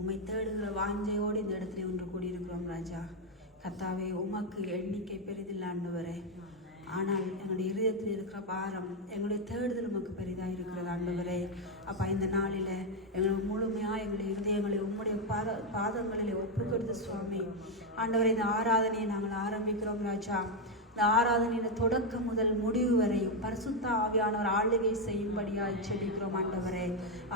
உம்மை தேடுகிற வாஞ்சையோடு இந்த இடத்துல ஒன்று கூடியிருக்கிறோம் ராஜா. கர்த்தாவே, உமக்கு எண்ணிக்கை பெரிதில்லை ஆண்டவரே. ஆனால் எங்களுடைய இருதயத்தில் இருக்கிற பாரம், எங்களுடைய தேடுதல் உமக்கு பெரிதாக இருக்கிறது ஆண்டவரே. அப்பா, இந்த நாளில் எங்களுக்கு முழுமையாக எங்களுடைய இருதயங்களை உம்முடைய பாதங்களில் ஒப்பு கொடுத்து சுவாமி ஆண்டவரே, இந்த ஆராதனையை நாங்கள் ஆரம்பிக்கிறோம் ராஜா. இந்த ஆராதனையின் தொடக்கம் முதல் முடிவு வரையும் பரிசுத்த ஆவியானவர் ஆளுகை செய்யும்படியாக செபிக்கிறோம் ஆண்டவரே.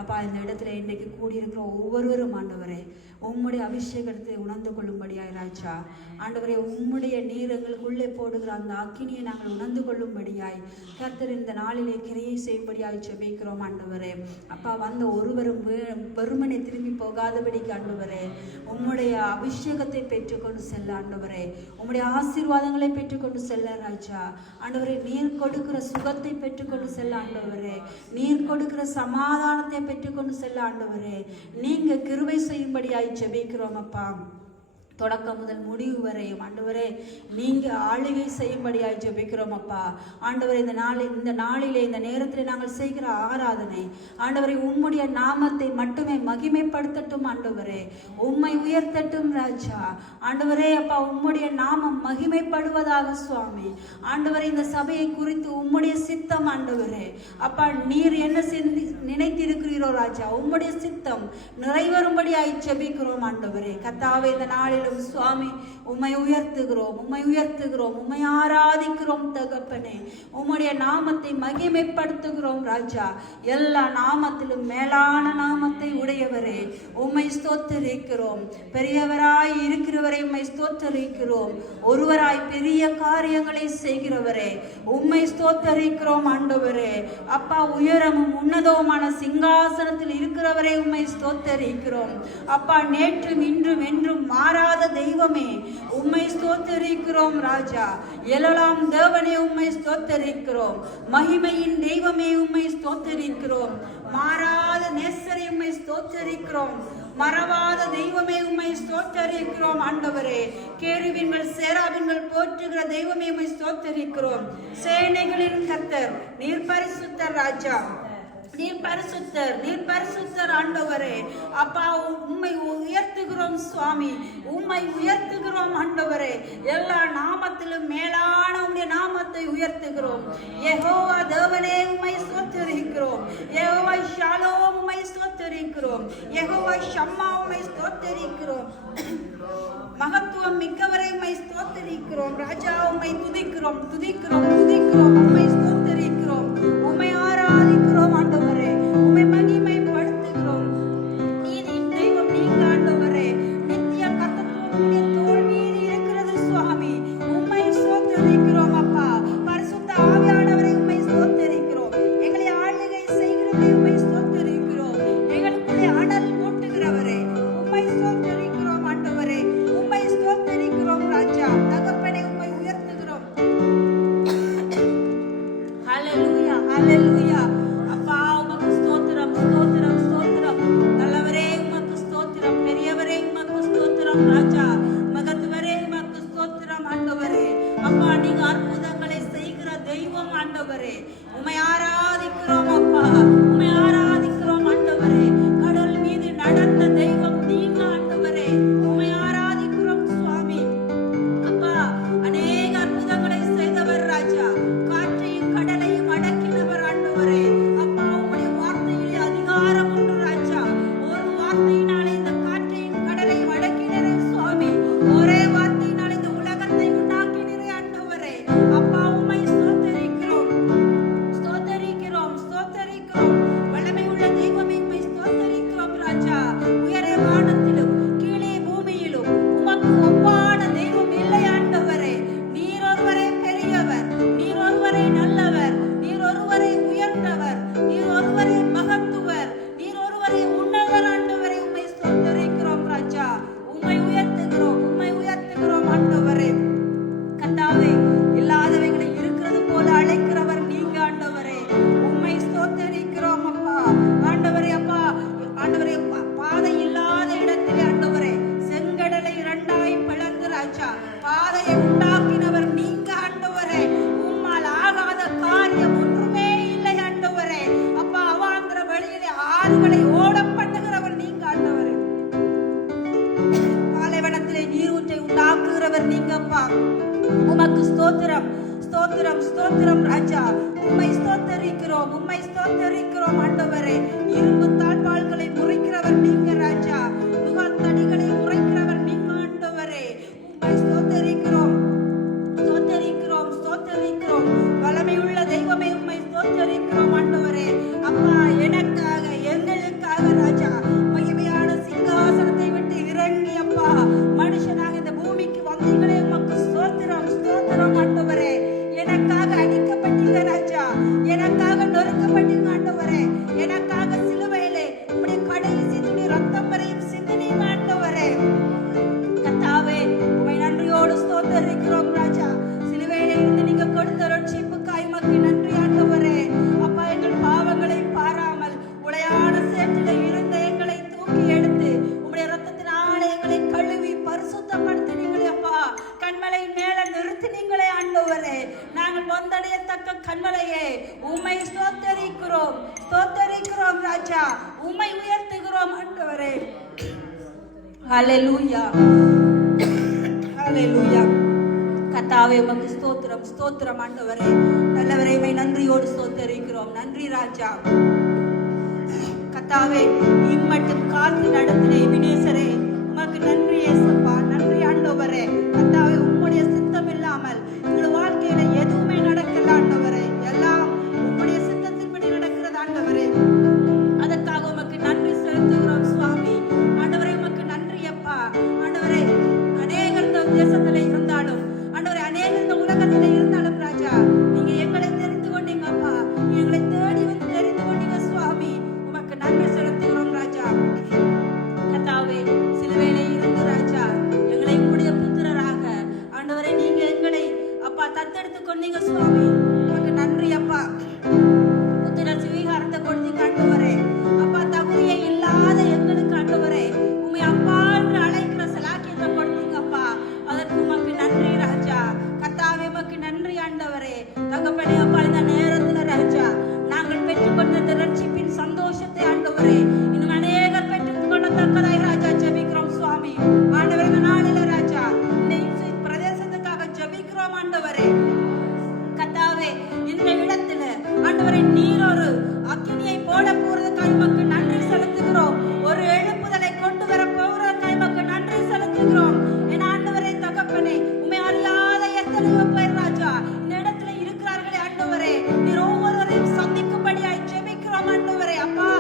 அப்பா, இந்த இடத்துல இன்றைக்கு கூடியிருக்கிற ஒவ்வொருவரும் ஆண்டவரே உம்முடைய அபிஷேகத்தை உணர்ந்து கொள்ளும்படியாய் ராஜா. ஆண்டவரே, உம்முடைய நீர் எங்களுக்குள்ளே போடுகிற அந்த அக்கினியை நாங்கள் உணர்ந்து கொள்ளும்படியாய் கர்த்தர் இந்த நாளிலே கிரியை செய்யும்படியாய் செபிக்கிறோம் ஆண்டவரே. அப்பா, வந்த ஒருவரும் வெறுமனை திரும்பி போகாதபடிக்கு ஆண்டவரே உம்முடைய அபிஷேகத்தை பெற்றுக்கொண்டு செல்ல ஆண்டவரே, உம்முடைய ஆசீர்வாதங்களை பெற்றுக்கொண்டு செல்ல ராஜா. ஆண்டவரே, நீர் கொடுக்கிற சுகத்தை பெற்றுக்கொண்டு செல்ல ஆண்டவரே, நீர் கொடுக்கிற சமாதானத்தை பெற்றுக்கொண்டு செல்ல ஆண்டவரே, நீங்க கிருபை செய்யும்படியாய் ஜெபிக்கிறோம் அப்பா. தொடக்கம் முதல் முடிவு வரையும் ஆண்டவரே நீங்க ஆளுகை செய்யும்படியாய் ஜெபிக்கிறோம் அப்பா. ஆண்டவரே, இந்த நாளிலே இந்த நேரத்தில் நாங்கள் செய்கிற ஆராதனை ஆண்டவரே உம்முடைய நாமத்தை மட்டுமே மகிமைப்படுத்தட்டும் ஆண்டவரே, உம்மை உயர்த்தட்டும் ராஜா. ஆண்டவரே அப்பா, உம்முடைய நாமம் மகிமைப்படுவதாக சுவாமி. ஆண்டவரே, இந்த சபையை குறித்து உம்முடைய சித்தம் ஆண்டவரே அப்பா, நீர் என்ன நினைத்திருக்கிறீரோ ராஜா, உம்முடைய சித்தம் நிறைவேறும்படியாய் ஜெபிக்கிறோம் ஆண்டவரே. கர்த்தாவே, இந்த நாளில் சுவாமி உம்மை உயர்த்துகிறோம், உம்மை உயர்த்துகிறோம், உம்மை ஆராதிக்கிறோம் தகப்பனே. உம்முடைய நாமத்தை மகிமைப்படுத்துகிறோம் ராஜா. எல்லா நாமத்திலும் மேலான நாமத்தை உடையவரே உம்மை ஸ்தோத்தரிக்கிறோம். பெரியவராய் இருக்கிறவரை உம்மை ஸ்தோத்தரிக்கிறோம். ஒருவராய் பெரிய காரியங்களை செய்கிறவரே உம்மை ஸ்தோத்தரிக்கிறோம் ஆண்டவரே. அப்பா, உயரமும் உன்னதமான சிங்காசனத்தில் இருக்கிறவரை உம்மை ஸ்தோத்தரிக்கிறோம் அப்பா. நேற்றும் இன்றும் என்றும் மாறாத தெய்வமே உம்மை ஸ்தோத்தரிக்கிறோம் ராஜா. எல்லாம் தேவனே உம்மை ஸ்தோத்தரிக்கிறோம். மகிமையின் தெய்வமே உம்மை ஸ்தோத்தரிக்கிறோம். மாறாத நேசரை உம்மை ஸ்தோத்தரிக்கிறோம். மறவாத தெய்வமே உம்மை ஸ்தோத்தரிக்கிறோம் ஆண்டவரே. கேருபீன்கள் சேராபீன்கள் போற்றுகிற தெய்வமே உம்மை ஸ்தோத்தரிக்கிறோம். சேனைகளின் கர்த்தர் நீர் பரிசுத்தர் ராஜா, நீர் பரிசுத்தர், நீர் பரிசுத்தர் ஆண்டவரே. அப்பா, உம்மை உயர்த்துகிறோம் சுவாமி, உம்மை உயர்த்துகிறோம் ஆண்டவரே. எல்லா நாமத்திலும் மேலான உம்முடைய நாமத்தை உயர்த்துகிறோம். யெகோவா தேவனே உம்மை ஸ்தோத்தரிக்கிறோம். யெகோவா ஷாலோம் உம்மை ஸ்தோத்தரிக்கிறோம். யெகோவா ஷம்மா உம்மை ஸ்தோத்தரிக்கிறோம். மகத்துவம் மிக்கவரை உம்மை ஸ்தோத்தரிக்கிறோம் ராஜா. உம்மை துதிக்கிறோம், துதிக்கிறோம், துதிக்கிறோம். உம்மை ஸ்தோத்தரிக்கிறோம், உம்மை ஆராதிக்கிறோம் ஆண்டவரே. உம்மை மகிமைப்படுத்துகிறோம். நீதியின் தெய்வம் நீங்க ஆண்டவரே. நித்திய கர்த்தத்துவம் தோள் மீறி இருக்கிறது சுவாமி. உம்மை ஸ்தோத்தரிக்கிறோம் அப்பா. பரிசுத்த ஆவியானவரை உம்மை ஸ்தோத்தரிக்கிறோம். எங்களை ஆளுகை செய்கிறவரை உம்மை ஸ்தோத்தரிக்கிறோம். எங்களுக்குள்ளே அனல் மூட்டுகிறவரே உம்மை ஸ்தோத்தரிக்கிறோம் ஆண்டவரே. உம்மை ஸ்தோத்தரிக்கிறோம் ராஜா. தகப்பனே, உம்மை உயர்த்துகிறோம். ஹல்லேலூயா, ஹல்லேலூயா. அப்பா, உமக்கு ஸ்தோத்திரம், ஸ்தோத்திரம், ஸ்தோத்திரம். நல்லவரே உமக்கு ஸ்தோத்திரம். பெரியவரே உமக்கு ஸ்தோத்திரம் ராஜா. மகத்துவரே உமக்கு ஸ்தோத்திரம் ஆண்டவரே. அப்பா, நீங்க அற்புதங்களை செய்கிற தெய்வம் ஆண்டவரே. உம்மை ஆராதிக்கிறோம் அப்பா, உம்மை ஆராதிக்கிறோம் ஆண்டவரே. கடல் மீது நடந்த தெய்வம் நீங்க ஆண்டவரே. உம்மை ஆராதிக்கிறோம் சுவாமி. அப்பா, அநேக அற்புதங்களை செய்தவர் ராஜா. காற்றையும் கடலையும் அடக்கினவர் ஆண்டவரே. அப்பா, உம்முடைய வார்த்தையிலே அதிகாரம் உண்டு ராஜா. ஒரு வார்த்தையினாலே இந்த காற்றையும் கடலையும் அடக்கினரே சுவாமி. ஒரே வார்த்தையினாலே இந்த உலகத்தை உண்டாக்கினரே ஆண்டவரே. அப்பா, உம்மை ஸ்தோத்தரிக்கிறோம், ஸ்தோத்தரிக்கிறோம், ஸ்தோத்தரிக்கிறோம். வல்லமை உள்ள தெய்வமே உம்மை ஸ்தோத்தரிக்கிறோம் ராஜா. உயரே வானத்திலும் கீழே பூமியிலும் உமக்கு ஒப்பான தெய்வம் இல்லை ஆண்டவரே. நீர் ஒருவரே பெரியவர், நீர் ஒருவரே நல்லவர், நீர் ஒருவரே உயர்ந்தவர், நீர் ஒருவரே மகத்துவர், நீர் ஒருவரே உன்னதர் ஆண்டவரே. உம்மை ஸ்தோத்தரிக்கிறோம் ராஜா. உம்மை உயர்த்துகிறோம், உம்மை உயர்த்துகிறோம் ஆண்டவரே. கர்த்தாவே, இல்லாதவைகளை இருக்கிறது போல அழைக்கிறவர் நீங்க ஆண்டவரே. உம்மை ஸ்தோத்தரிக்கிறோம் அப்பா. ஆண்டவரே அப்பா, ஆண்டவரே பாதை இல்லாத இடத்தில் இருக்கிறவர் நீங்கப்பா. உமக்கு ஸ்தோத்திரம் ஸ்தோத்திரம் ஸ்தோத்திரம் ராஜா. உம்மை ஸ்தோத்தரிக்கிறோம், உம்மை ஸ்தோத்தரிக்கிறோம் ஆண்டவரே. இரும்பு தாழ்பால்களை முறைக்கிறவர் நீங்க ராஜா. நுகத்தடிகளை முறைக்கிறவர் நீங்க ஆண்டவரே. உம்மை ஸ்தோத்தரிக்கிறோம் ஸ்தோத்தரிக்கிறோம் ஸ்தோத்தரிக்கிறோம். வல்லமையுள்ள தெய்வமே உம்மை ஸ்தோத்தரிக்கிறோம் ஆண்டவரே. அப்பா, எனக்காக எங்களுக்காக ராஜா மகிமையான சிங்காசனத்தை விட்டு இறங்கி அப்பா மனுஷனாக இந்த பூமிக்கு வந்தீங்களே, உமக்கு ஸ்தோத்திரம் ஸ்தோத்திரம் ஆண்டவரே. எனக்காக அடிக்கப்பட்டீங்க ராஜா, எனக்காக நொறுக்கப்பட்டீங்க ஆண்டவரே. எனக்காக சிலுவையிலே உம்முடைய கடைசி துளி ரத்தம் வரையும் சிந்தினீங்க ஆண்டவரே. கர்த்தாவே, உம்மை நன்றியோடு ஸ்தோத்தரிக்கிறோம் ராஜா. சிலுவையிலே இருந்து நீங்க கொடுத்த ரட்சிப்புக்காய் உமக்கு நன்றி ஆண்டவரே. அப்பா, எங்கள் பாவங்களை பாராமல் உடையான சேற்றிலே இருந்த எங்களை தூக்கி எடுத்து உம்முடைய ரத்தத்தினாலே எங்களை கழுவி பரிசுத்தப்படுத்தினீங்களே அப்பா. கண்மலை மேல நிறுத்தினீங்களே ஆண்டவரே. நாங்கள் வந்தடையத்தக்க கண்மலையே உம்மை ஸ்தோத்தரிக்கிறோம் ஸ்தோத்தரிக்கிறோம் ராஜா. உம்மை உயர்த்துகிறோம் ஆண்டவரே. ஹல்லேலூயா ஹல்லேலூயா. கர்த்தாவே, உமக்கு ஸ்தோத்திரம் ஸ்தோத்திரம் ஆண்டவரே. நல்லவரே, உம்மை நன்றியோடு ஸ்தோத்தரிக்கிறோம். நன்றி ராஜா. கர்த்தாவே, இம்மட்டும் காத்து நடத்தின எபினேசரே உமக்கு நன்றி ஏசப்பா. நன்றி ஆண்டவரே. கர்த்தாவே, உம்முடைய சித்தம் இல்லாமல் எங்கள் வாழ்க்கையில எதுவுமே நடக்கல ஆண்டவரே. எல்லாம் உம்முடைய சித்தத்தின்படி நடக்கிறது ஆண்டவரே. அதற்காக உமக்கு நன்றி செலுத்துகிறோம் சுவாமி. ஆண்டவரே, உமக்கு நன்றி அப்பா. ஆண்டவரே, அநேகர் இந்த தேசத்துல இருந்தாலும் ஆண்டவரே, அநேகர் இந்த உலகத்துல இருந்தாலும் ராஜா, நீங்க எங்களை தெரிந்து கொண்டீங்க அப்பா. எங்களை தேடி வந்து தெரிந்து கொண்டீங்க சுவாமி. உமக்கு நன்றி செலுத்துகிறோம் ராஜா. கர்த்தாவே, சிலுவையில இருந்து ராஜா எங்களை உம்முடைய புத்திரராக ஆண்டவரே நீங்க எங்களை அப்பா தத்தெடுத்து கொண்டீங்க சுவாமி. உமக்கு நன்றி அப்பா. புத்திர சுவீகாரத்தை கொடுத்தீங்க ஆண்டவரே. அப்பா, தகுதியே இல்லாத எங்களுக்கு ஆண்டவரே உம்மை அப்பா என்று அழைக்கிற சலாக்கியத்தை கொடுத்தீங்க அப்பா. அதற்கு உமக்கு நன்றி ராஜா. கர்த்தாவே, உமக்கு நன்றி ஆண்டவரே. தகப்பனே அப்பா, இந்த நேரத்துல ராஜா நாங்கள் பெற்றுக்கொண்ட இந்த ரட்சிப்பின் சந்தோஷத்தை ஆண்டவரே இன்னும் அநேகர் பெற்றுக்கொள்ளத்தக்கதாய் ராஜா ஜெபிக்கிறோம் சுவாமி. ஆண்டவரே, இந்த நாளில ராஜா இந்த பிரதேசத்துக்காக ஜெபிக்கிறோம் ஆண்டவரே. கர்த்தாவே, இந்த இடத்துல ஆண்டவரே நீர் ஒரு அக்கினியை போட போறதுக்காக உமக்கு நன்றி செலுத்துகிறோம். ஒரு எழுப்புதலை கொண்டு வர போறதுக்காக உமக்கு நன்றி செலுத்துகிறோம். என் ஆண்டவரே தகப்பனே, உம்மை அறியாத எத்தனையோ பேர் ராஜா இந்த இடத்துல இருக்கிறார்களே ஆண்டவரே. நீர் ஒவ்வொருவரையும் சந்திக்கும்படியாய் ஜெபிக்கிறோம் ஆண்டவரே. அப்பா,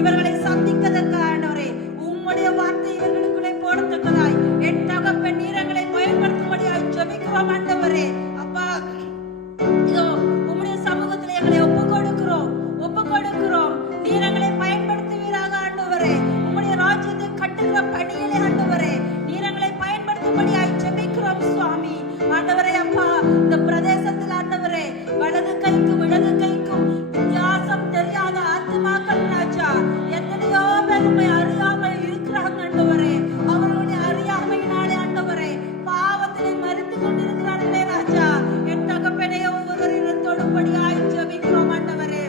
இவர்களை சந்திக்கதற்கு ஆண்டவரே உம்முடைய வார்த்தை இவர்களுக்குள்ளே போடத்தக்கதாய் என் தகப்பன் நீரங்களை பயன்படுத்தும்படியாய் ஜெபிக்கிறோம் ஆண்டவரே. அப்பா, இதோ உம்முடைய சமூகத்தில் எங்களை ஒப்பு கொடுக்கிறோம். நீர் எங்களை பயன்படுத்துவீராக ஆண்டவரே. உம்முடைய ராஜ்யத்தை கட்டுகிற பணியிலே ஆண்டவரே நீர் எங்களை பயன்படுத்தும்படியாய் ஜெபிக்கிறோம் சுவாமி. ஆண்டவரே அப்பா, இந்த பிரதேசத்தில் ஆண்டவரே வலது கைக்கும் இடது கைக்கும் வித்தியாசம் தெரியாத ஆத்துமாக்கள் ராஜா எத்தனையோ பேர் உம்மை அறியாமல் இருக்கிறாங்க ஆண்டவரே. அவர்களுடைய அறியாமையினாலே ஆண்டவரே பாவத்திலே மறித்து கொண்டிருக்கிறார்களே ராஜா. என் தகப்பனே, ஒவ்வொருவரையும் தொடும்படியாய் ஜெபிக்கிறோம் ஆண்டவரே.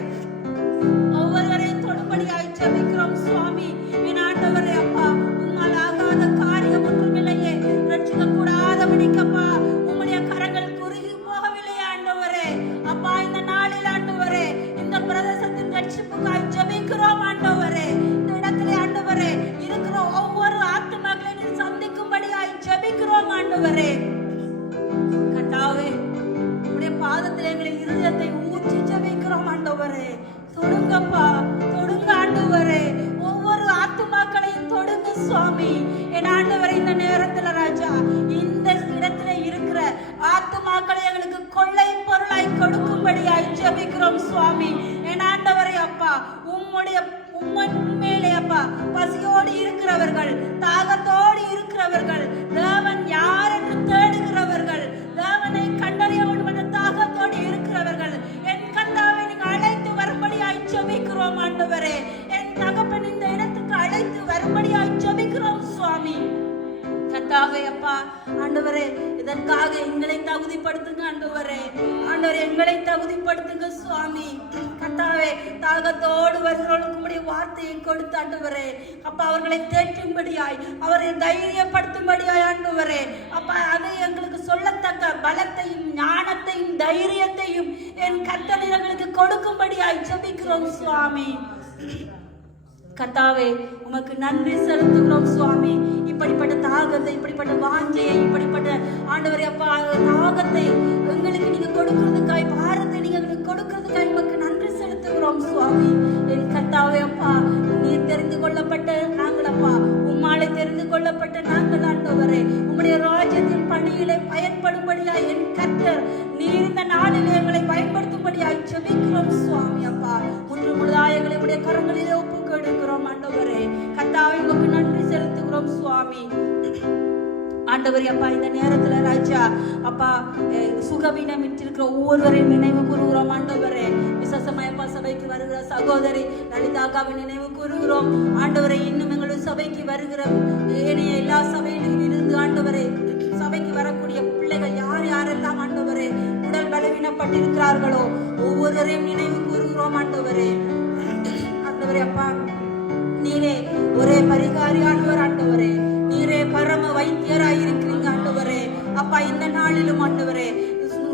ஒவ்வொருவரையும் தொடும்படியாய் ஜெபிக்கிறோம் சுவாமி. என் ஆண்டவரே அப்பா, உம்மால் ஆகாத காரியம் ஒன்றுமில்லையே. ரட்சிக்க கூடாதபடிக்கப்பா உம்முடைய கரங்கள் குறுகி போகவில்லையே ஆண்டவரே. அப்பா, இந்த நாளில் ஆண்டவரே இந்த பிரதேசத்தின் ரட்சிப்புக்காய் ஜெபிக்கிறோம் ஆண்டவரே. இந்த இடத்திலே ஆண்டவரே இருக்கிற ஒவ்வொரு ஆத்துமாக்களையும் சந்திக்கும்படியாய் ஜெபிக்கிறோம் ஆண்டவரே. கர்த்தாவே, உம்முடைய பாதத்தில் எங்களை இருதயத்தை ஊற்றி ஜெபிக்கிறோம் ஆண்டவரே. தொடுங்கப்பா, தொடுங்க ஆண்டவரே. ஒவ்வொரு ஆத்துமாக்களையும் தொடுங்க சுவாமி. என் ஆண்டவரே, இந்த நேரத்துல ராஜா இந்த இடத்துல இருக்கிற ஆத்துமாக்களை எங்களுக்கு கொள்ளை பொருளாய் கொடுக்கும்படியாய் ஜெபிக்கிறோம் சுவாமி. என் ஆண்டவரே அப்பா, உண்மையிலே அப்பா பசியோடு இருக்கிறவர்கள், தாகத்தோடு இருக்கிறவர்கள், தேவன் யார் என்று தேடுகிறவர்கள், தேவனை கண்டறிய வேண்டும் என்ற தாகத்தோடு இருக்கிறவர்கள் என் கர்த்தாவை நீங்க அழைத்து வரும்படியாய் ஜெபிக்கிறோம் ஆண்டவரே. என் தகப்பன் இந்த இடத்துக்கு அழைத்து வரும்படியாய் ஜெபிக்கிறோம் சுவாமி. கர்த்தாவே, கர்த்தாவே அப்பா ஆண்டவரே இதற்காக எங்களை தகுதிப்படுத்துங்க ஆண்டவரே. ஆண்டவரே எங்களை தகுதிப்படுத்துங்க சுவாமி. கர்த்தாவே தாகத்தோடு வருகிறவர்களுக்கு வார்த்தையை கொடுத்து ஆண்டவரே அப்பா அவர்களை தேற்றும்படியாய் அவரை தைரியப்படுத்தும்படியாய் ஆண்டவரே அப்பா அதை எங்களுக்கு சொல்லத்தக்க பலத்தையும் ஞானத்தையும் தைரியத்தையும் என் கர்த்தர் எங்களுக்கு கொடுக்கும்படியாய் ஜெபிக்கிறோம் சுவாமி. கர்த்தாவே உமக்கு நன்றி செலுத்துகிறோம் சுவாமி. இப்படிப்பட்ட தாகத்தை, இப்படிப்பட்ட வாஞ்சையை, இப்படிப்பட்ட ஆண்டவரே அப்பா தாகத்தை எங்களுக்கு நீங்க கொடுக்கிறதுக்காய், பாரத்தை நீங்க எங்களுக்கு கொடுக்கிறதுக்காய் உமக்கு நன்றி செலுத்துகிறோம் சுவாமி. என் கர்த்தாவே அப்பா நீர் தெரிந்து கொள்ளப்பட்ட நாங்கள் அப்பா, உம்மாலை தெரிந்து கொள்ளப்பட்ட நாங்கள் ஆண்டவரே உம்முடைய ராஜ்யத்தின் பணியிலே பயன்படும்படியாய் என் கர்த்தர் நீர் இந்த நாளிலே எங்களை பயன்படுத்தும்படியாய் ஜெபிக்கிறோம் சுவாமி. அப்பா முற்று முழுதாய் எங்களை உடைய கரங்களிலே ஒப்பு கொடுக்கிறோம் ஆண்டவரே. கர்த்தாவே உமக்கு நன்றி செலுத்துகிறோம் சுவாமி. ஆண்டவரே அப்பா இந்த நேரத்துல ராஜா அப்பா சுகவீனம் இருக்கிற ஒவ்வொருவரையும் நினைவு கூறுகிறோம் ஆண்டவரே. விசேஷமாயப்பா சபைக்கு வருகிற சகோதரி லலிதாக்காவை நினைவு கூறுகிறோம் ஆண்டவரே. இன்னும் எங்களுடைய சபைக்கு வருகிற ஏனைய எல்லா சபையிலும் இருந்து ஆண்டவரே சபைக்கு வரக்கூடிய பிள்ளைகள் யார் யாரெல்லாம் ஆண்டவரே உடல் பலவீனப்பட்டிருக்கிறார்களோ ஒவ்வொருவரையும் நினைவு கூறுகிறோம் ஆண்டவரே. ஆண்டவரே அப்பா நீரே ஒரே பரிகாரியானவர் ஆண்டவரே, நீரே பரம வைத்தியராய் இருக்கிறீங்க ஆண்டவரே. அப்பா இந்த நாளிலும் ஆண்டவரே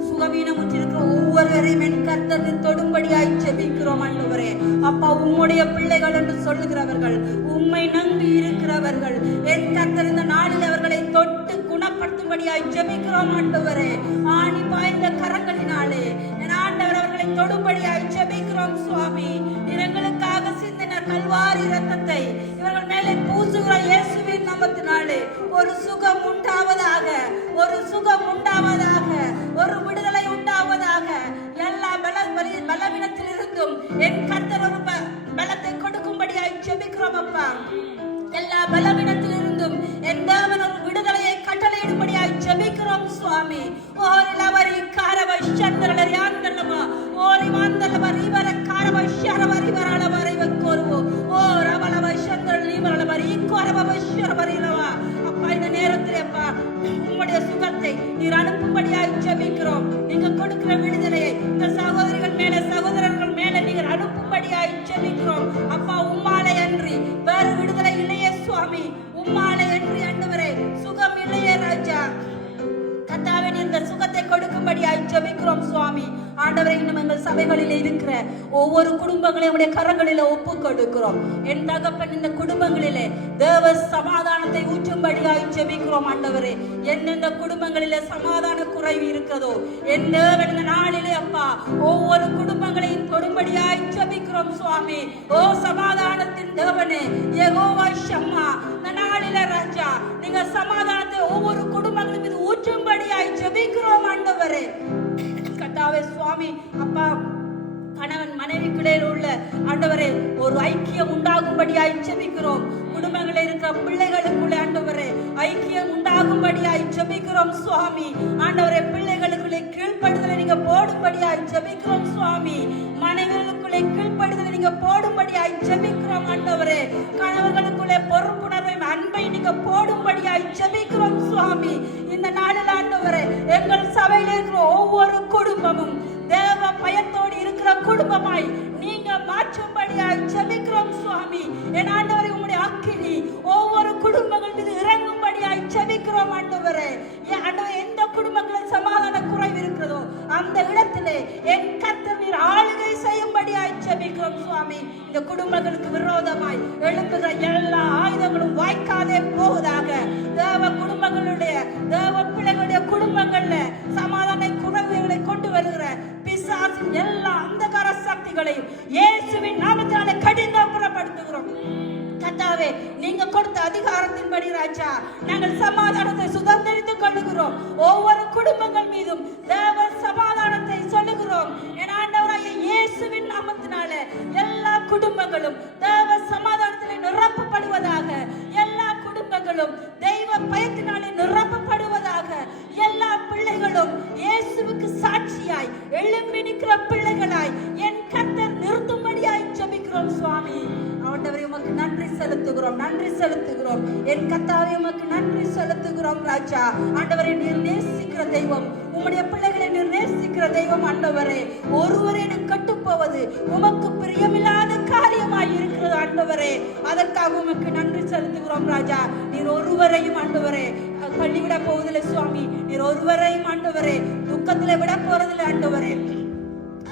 சுகவீனம் இருக்கிற ஒவ்வொருவரையும் என் கர்த்தர் தொடும்படியாய் ஜெபிக்கிறோம் ஆண்டவரே. அப்பா உம்முடைய பிள்ளைகள் என்று சொல்லுகிறவர்கள், உம்மை நம்பி இருக்கிறவர்கள் என் கர்த்தர் இந்த நாளில் அவர்களை தொட்டு குணப்படுத்தும்படியாய் ஜெபிக்கிறோம் ஆண்டவரே. ஆணி பாய்ந்த கரங்களினாலே என் ஆண்டவர் அவர்களை தொடும்படியாய் ஜெபிக்கிறோம் சுவாமி. எங்களுக்காக சிந்தின கல்வாரி இரத்தத்தை இவர்கள் மேலே பூசுகிற இயேசுவின் நாமத்தினாலே ஒரு சுகம் உண்டாவதாக, ஒரு சுகம் உண்டாவதாக, ஒரு விடுதலை உண்டாவதாக. எல்லா பலவீனத்தில் இருந்தும் என் கர்த்தர் ஒரு பலத்தை கொடுக்கும்படியாய் ஜெபிக்கிறோம் அப்பா. எல்லா பலவீனத்தில் இருந்தும் என் தேவன் ஒரு விடுதலையை கட்டளையிடும்படியாய் ஜெபிக்கிறோம் சுவாமி. ஓரிலவரி காரவஷந்தரல யாந்தலமா ஓரி மாந்தலவரி வர காரவஷரவரி வரலவரி வக்கோருவோ ஓ ரவலவஷந்தரல நீவரலவரி கோரவஷரவரிலவா. அப்பா இந்த நேரத்திலே அப்பா உம்முடைய சுகத்தை நீர் அனுப்பும்படியாய் ஜெபிக்கிறோம். நீங்க கொடுக்கிற விடுதலையை இந்த சகோதரிகள் மேல சகோதரர்கள் மேல நீங்க அனுப்பும்படியாய் ஜெபிக்கிறோம் அப்பா. உம்மாலை அன்றி வேறு விடுதலை இல்லையே சுவாமி, உம்மாலை அன்றி ஆண்டவரே சுகம் இல்லையே ராஜா. கர்த்தாவே இந்த சுகத்தை கொடுக்கும்படியாய் ஜெபிக்கிறோம் சுவாமி. ஆண்டவரே இன்னும் எங்கள் சபைகளில் இருக்கிற ஒவ்வொரு குடும்பங்களையும் உடைய கரங்களில ஒப்பு கொடுக்கிறோம். என் தகப்பன் இந்த குடும்பங்களிலே தேவ சமாதானத்தை ஊற்றும்படியாய் ஜெபிக்கிறோம் ஆண்டவரே. எந்தெந்த குடும்பங்களிலே சமாதான குறைவு இருக்கிறதோ என் தேவன் இந்த நாளிலே அப்பா ஒவ்வொரு குடும்பங்களையும் தொடும்படியாய் ஜெபிக்கிறோம் சுவாமி. ஓ சமாதானத்தின் தேவனே யெகோவா ஷம்மா இந்த நாளிலே ராஜா நீங்க சமாதானத்தை ஒவ்வொரு குடும்பங்களின் மீது ஊற்றும்படியாய் ஜெபிக்கிறோம் ஆண்டவரே. கர்த்தாவே சுவாமி அப்பா கணவன் மனைவிக்குள்ளே உள்ள ஆண்டவரே ஒரு ஐக்கியம் உண்டாகும்படியாய் ஜெபிக்கிறோம். குடும்பங்களில் இருக்கிற பிள்ளைகளுக்குள்ளே ஆண்டவரே ஐக்கியம் உண்டாகும்படியாய் ஜெபிக்கிறோம் சுவாமி. ஆண்டவரே பிள்ளைகளுக்குள்ளே கீழ்ப்படுதலை நீங்க போடும்படியாய் ஜெபிக்கிறோம் சுவாமி. மனைவிகளுக்குள்ளே கீழ்ப்படுதலை நீங்க போடும்படியாய் ஜெபிக்கிறோம் ஆண்டவரே. கணவர்களுக்குள்ளே பொறுப்புணர்வை அன்பை நீங்க போடும்படியாய் ஜெபிக்கிறோம் சுவாமி. இந்த நாளில் ஆண்டவரே எங்கள் சபையில் இருக்கிற ஒவ்வொரு குடும்பமும் தேவ பயத்தோடு இருக்கிற குடும்பமாய் நீங்க மாற்றும்படியாய் ஜெபிக்கிறோம் சுவாமி. என் ஆண்டவரே உம்முடைய அக்கினி ஒவ்வொரு குடும்பங்கள் மீது இறங்கும்படியாய் ஜெபிக்கிறோம் ஆண்டவரே. ஆண்டவரே எந்த குடும்பங்களில் சமாதான குறைவு இருக்கிறதோ அந்த இடத்திலே என் கர்த்தர் நீர் ஆளுகை செய்யும்படியாய் ஜெபிக்கிறோம் சுவாமி. இந்த குடும்பங்களுக்கு விரோதமாய் எழுப்புகிற எல்லா ஆயுதங்களும் வாய்க்காதே போவதாக. தேவ குடும்பங்களுடைய தேவ பிள்ளைகளுடைய குடும்பங்கள்ல சமாதான குறைவுகளை கொண்டு வருகிற பிசாசின் எல்லா அந்தகார சக்திகளையும் இயேசுவின் நாமத்தினாலே கடினப்படுத்துகிறோம். கர்த்தாவே நீங்க கொடுத்த அதிகாரத்தின்படி ராஜா நாங்கள் சமாதானத்தை சுதந்திரித்துக் கொள்ளுகிறோம். ஒவ்வொரு குடும்பங்கள் மீதும் தேவ சமாதானத்தை சொல்லுகிறோம். என் ஆண்டவராகிய இயேசுவின் நாமத்தினாலே எல்லா குடும்பங்களும் தேவ சமாதானத்திலே நிரப்பப்படுவதாக. எல்லா குடும்பங்களும் தெய்வ பயத்தினாலே நிரப்பப்படுவதாக. எல்லா பிள்ளைகளும் இயேசுவுக்கு சாட்சியாய் எழும்பி நிற்கிற பிள்ளைகளாய் என் கர்த்தர் நிறுத்தும்படியாய் ஜெபிக்கிறோம் சுவாமி. ஆண்டவரே உமக்கு நன்றி செலுத்துகிறோம், நன்றி செலுத்துகிறோம். என் கர்த்தாவே உமக்கு நன்றி செலுத்துகிறோம் ராஜா. ஆண்டவரே, நீர் நேசிக்கிற தெய்வம், உம்முடைய பிள்ளைகளை நீர் நேசிக்கிற தெய்வம் ஆண்டவரே. ஒருவரே கட்டுப்போவது உமக்கு பிரியமில்லாத காரியமாய் இருக்கிறது ஆண்டவரே. அதற்காக உமக்கு நன்றி செலுத்துகிறோம் ராஜா. நீர் ஒருவரையும் ஆண்டவரே தள்ளிவிட போவதில்லை சுவாமி. நீர் ஒருவரையும் ஆண்டவரே துக்கத்திலே விட போறதில்லை ஆண்டவரே.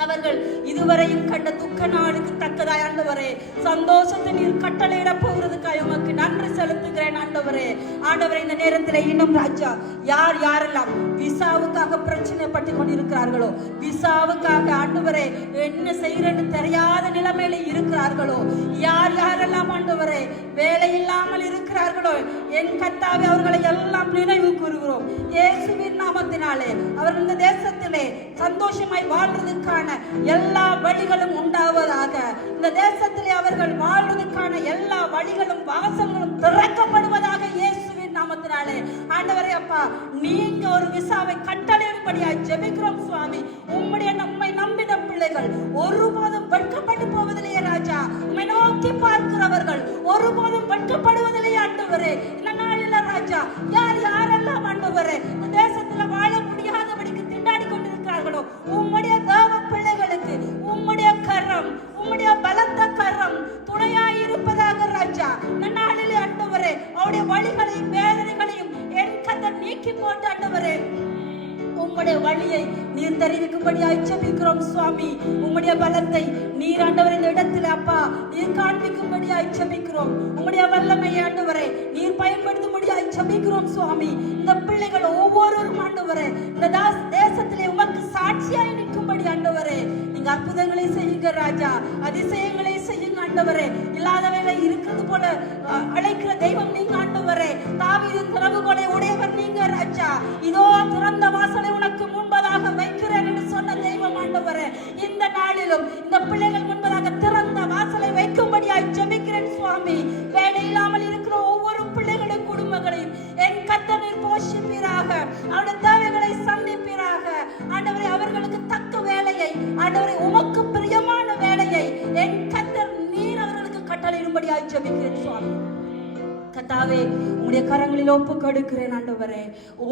அவர்கள் இதுவரையும் கண்ட துக்க நாளுக்கு தக்கதாய் ஆண்டவரே சந்தோஷத்தை நீர் கட்டளையிட போகிறதுக்காக உமக்கு நன்றி செலுத்துகிறேன் ஆண்டவரே. ஆண்டவரே, இந்த நேரத்தில் இன்னும் ராஜா யார் யாரெல்லாம் விசாவுக்காக பிரச்சனை பட்டு கொண்டிருக்கிறார்களோ, விசாவுக்காக ஆண்டவரே என்ன செய்யறன்னு தெரியாத நிலைமையில இருக்கிறார்களோ, யார் யாரெல்லாம் ஆண்டவரே வேலை இல்லாமல் இருக்கிறார்களோ, என் கர்த்தாவே அவர்களை எல்லாம் நினைவு கூறுகிறோம் இயேசுவின் நாமத்தினாலே. அவர்கள் இந்த தேசத்திலே சந்தோஷமாய் வாழ்றதுக்கான எல்லா வழிகளும் உண்டாவதாக. இந்த தேசத்திலே அவர்கள் வாழ்வதற்கான எல்லா வழிகளும் வாசல்களும் திறக்கப்படுவதாக இயேசுவின் நாமத்தினாலே. ஆண்டவரே அப்பா, நீங்க ஒரு விசாவை கட்டளையிடும்படியாய் ஜெபிக்கிறோம் சுவாமி. உம்முடைய நம்மை நம்பின பிள்ளைகள் ஒருபோதும் வெட்கப்பட்டு போவதில்லையே ராஜா. உம்மை நோக்கி பார்க்கிறவர்கள் ஒருபோதும் வெட்கப்படுவதில்லையே ஆண்டவரே. இந்த நாளில ராஜா யார் யாரெல்லாம் ஆண்டவரே இந்த தேசத்துல வாழ முடியாதபடிக்கு திண்டாடி கொண்டிருக்கிறார்களோ, உம்முடைய தேவ பிள்ளைகளுக்கு உம்முடைய கரம், உம்முடைய பலத்த கரம் துணையாய் இருப்பதாக ராஜா. இந்த நாளிலே ஆண்டவரே அவருடைய வழிகளையும் வேதனைகளையும் என் கர்த்தர் நீக்கி போட்டு ஆண்டவரே உம்முடைய வழியை நீர் தெரிவிக்கும்படியாய் ஜெபிக்கிறோம் சுவாமி. உம்முடைய பலத்தை நீர் ஆண்டவரே இந்த இடத்துல அப்பா நீர் காண்பிக்கும்படியாய் ஜெபிக்கிறோம். உம்முடைய வல்லமையை ஆண்டவரே நீர் பயன்படுத்தும்படியாய் ஜெபிக்கிறோம் சுவாமி. இந்த பிள்ளைகள் ஒவ்வொருவரும் ஆண்டவரே இந்த தேசத்திலே உமக்கு சாட்சியாய் நிற்கும்படி ஆண்டவரே நீங்க அற்புதங்களை செய்யுங்க ராஜா, அதிசயங்களை செய்யுங்க ஆண்டவரே. இல்லாதவைகளை இருக்கிறது போல அழைக்கிற தெய்வம் நீங்க ஆண்டவரே. தாவீதின் திறவுகோலை உடையவர் நீங்க ராஜா. இதோ திறந்த வாசலை உனக்கு முன்பதாக வைக்கிறேன் என்று சொன்ன தெய்வம் ஆண்டவரே. இந்த நாளிலும் இந்த பிள்ளைகள் முன்பதாக திறந்த வாசலை வைக்கும்படியாய் ஜெபிக்கிறேன் சுவாமி. வேலை இல்லாமல் இருக்கிற ஒவ்வொரு பிள்ளைகளின் குடும்பங்களையும் என் கர்த்தர் நீர் போஷிப்பீராக, அவருடைய தேவைகளை சந்திப்பீராக ஆண்டவரே. அவர்களுக்கு தக்க வேலையை ஆண்டவரே உமக்கு பிரியமான வேலையை என் கர்த்தர் நீர் அவர்களுக்கு கட்டளையிடும்படியாய் ஜெபிக்கிறேன் சுவாமி. கர்த்தாவே உம்முடைய கரங்களில் ஒப்பு கொடுக்கிறேன் ஆண்டவரே.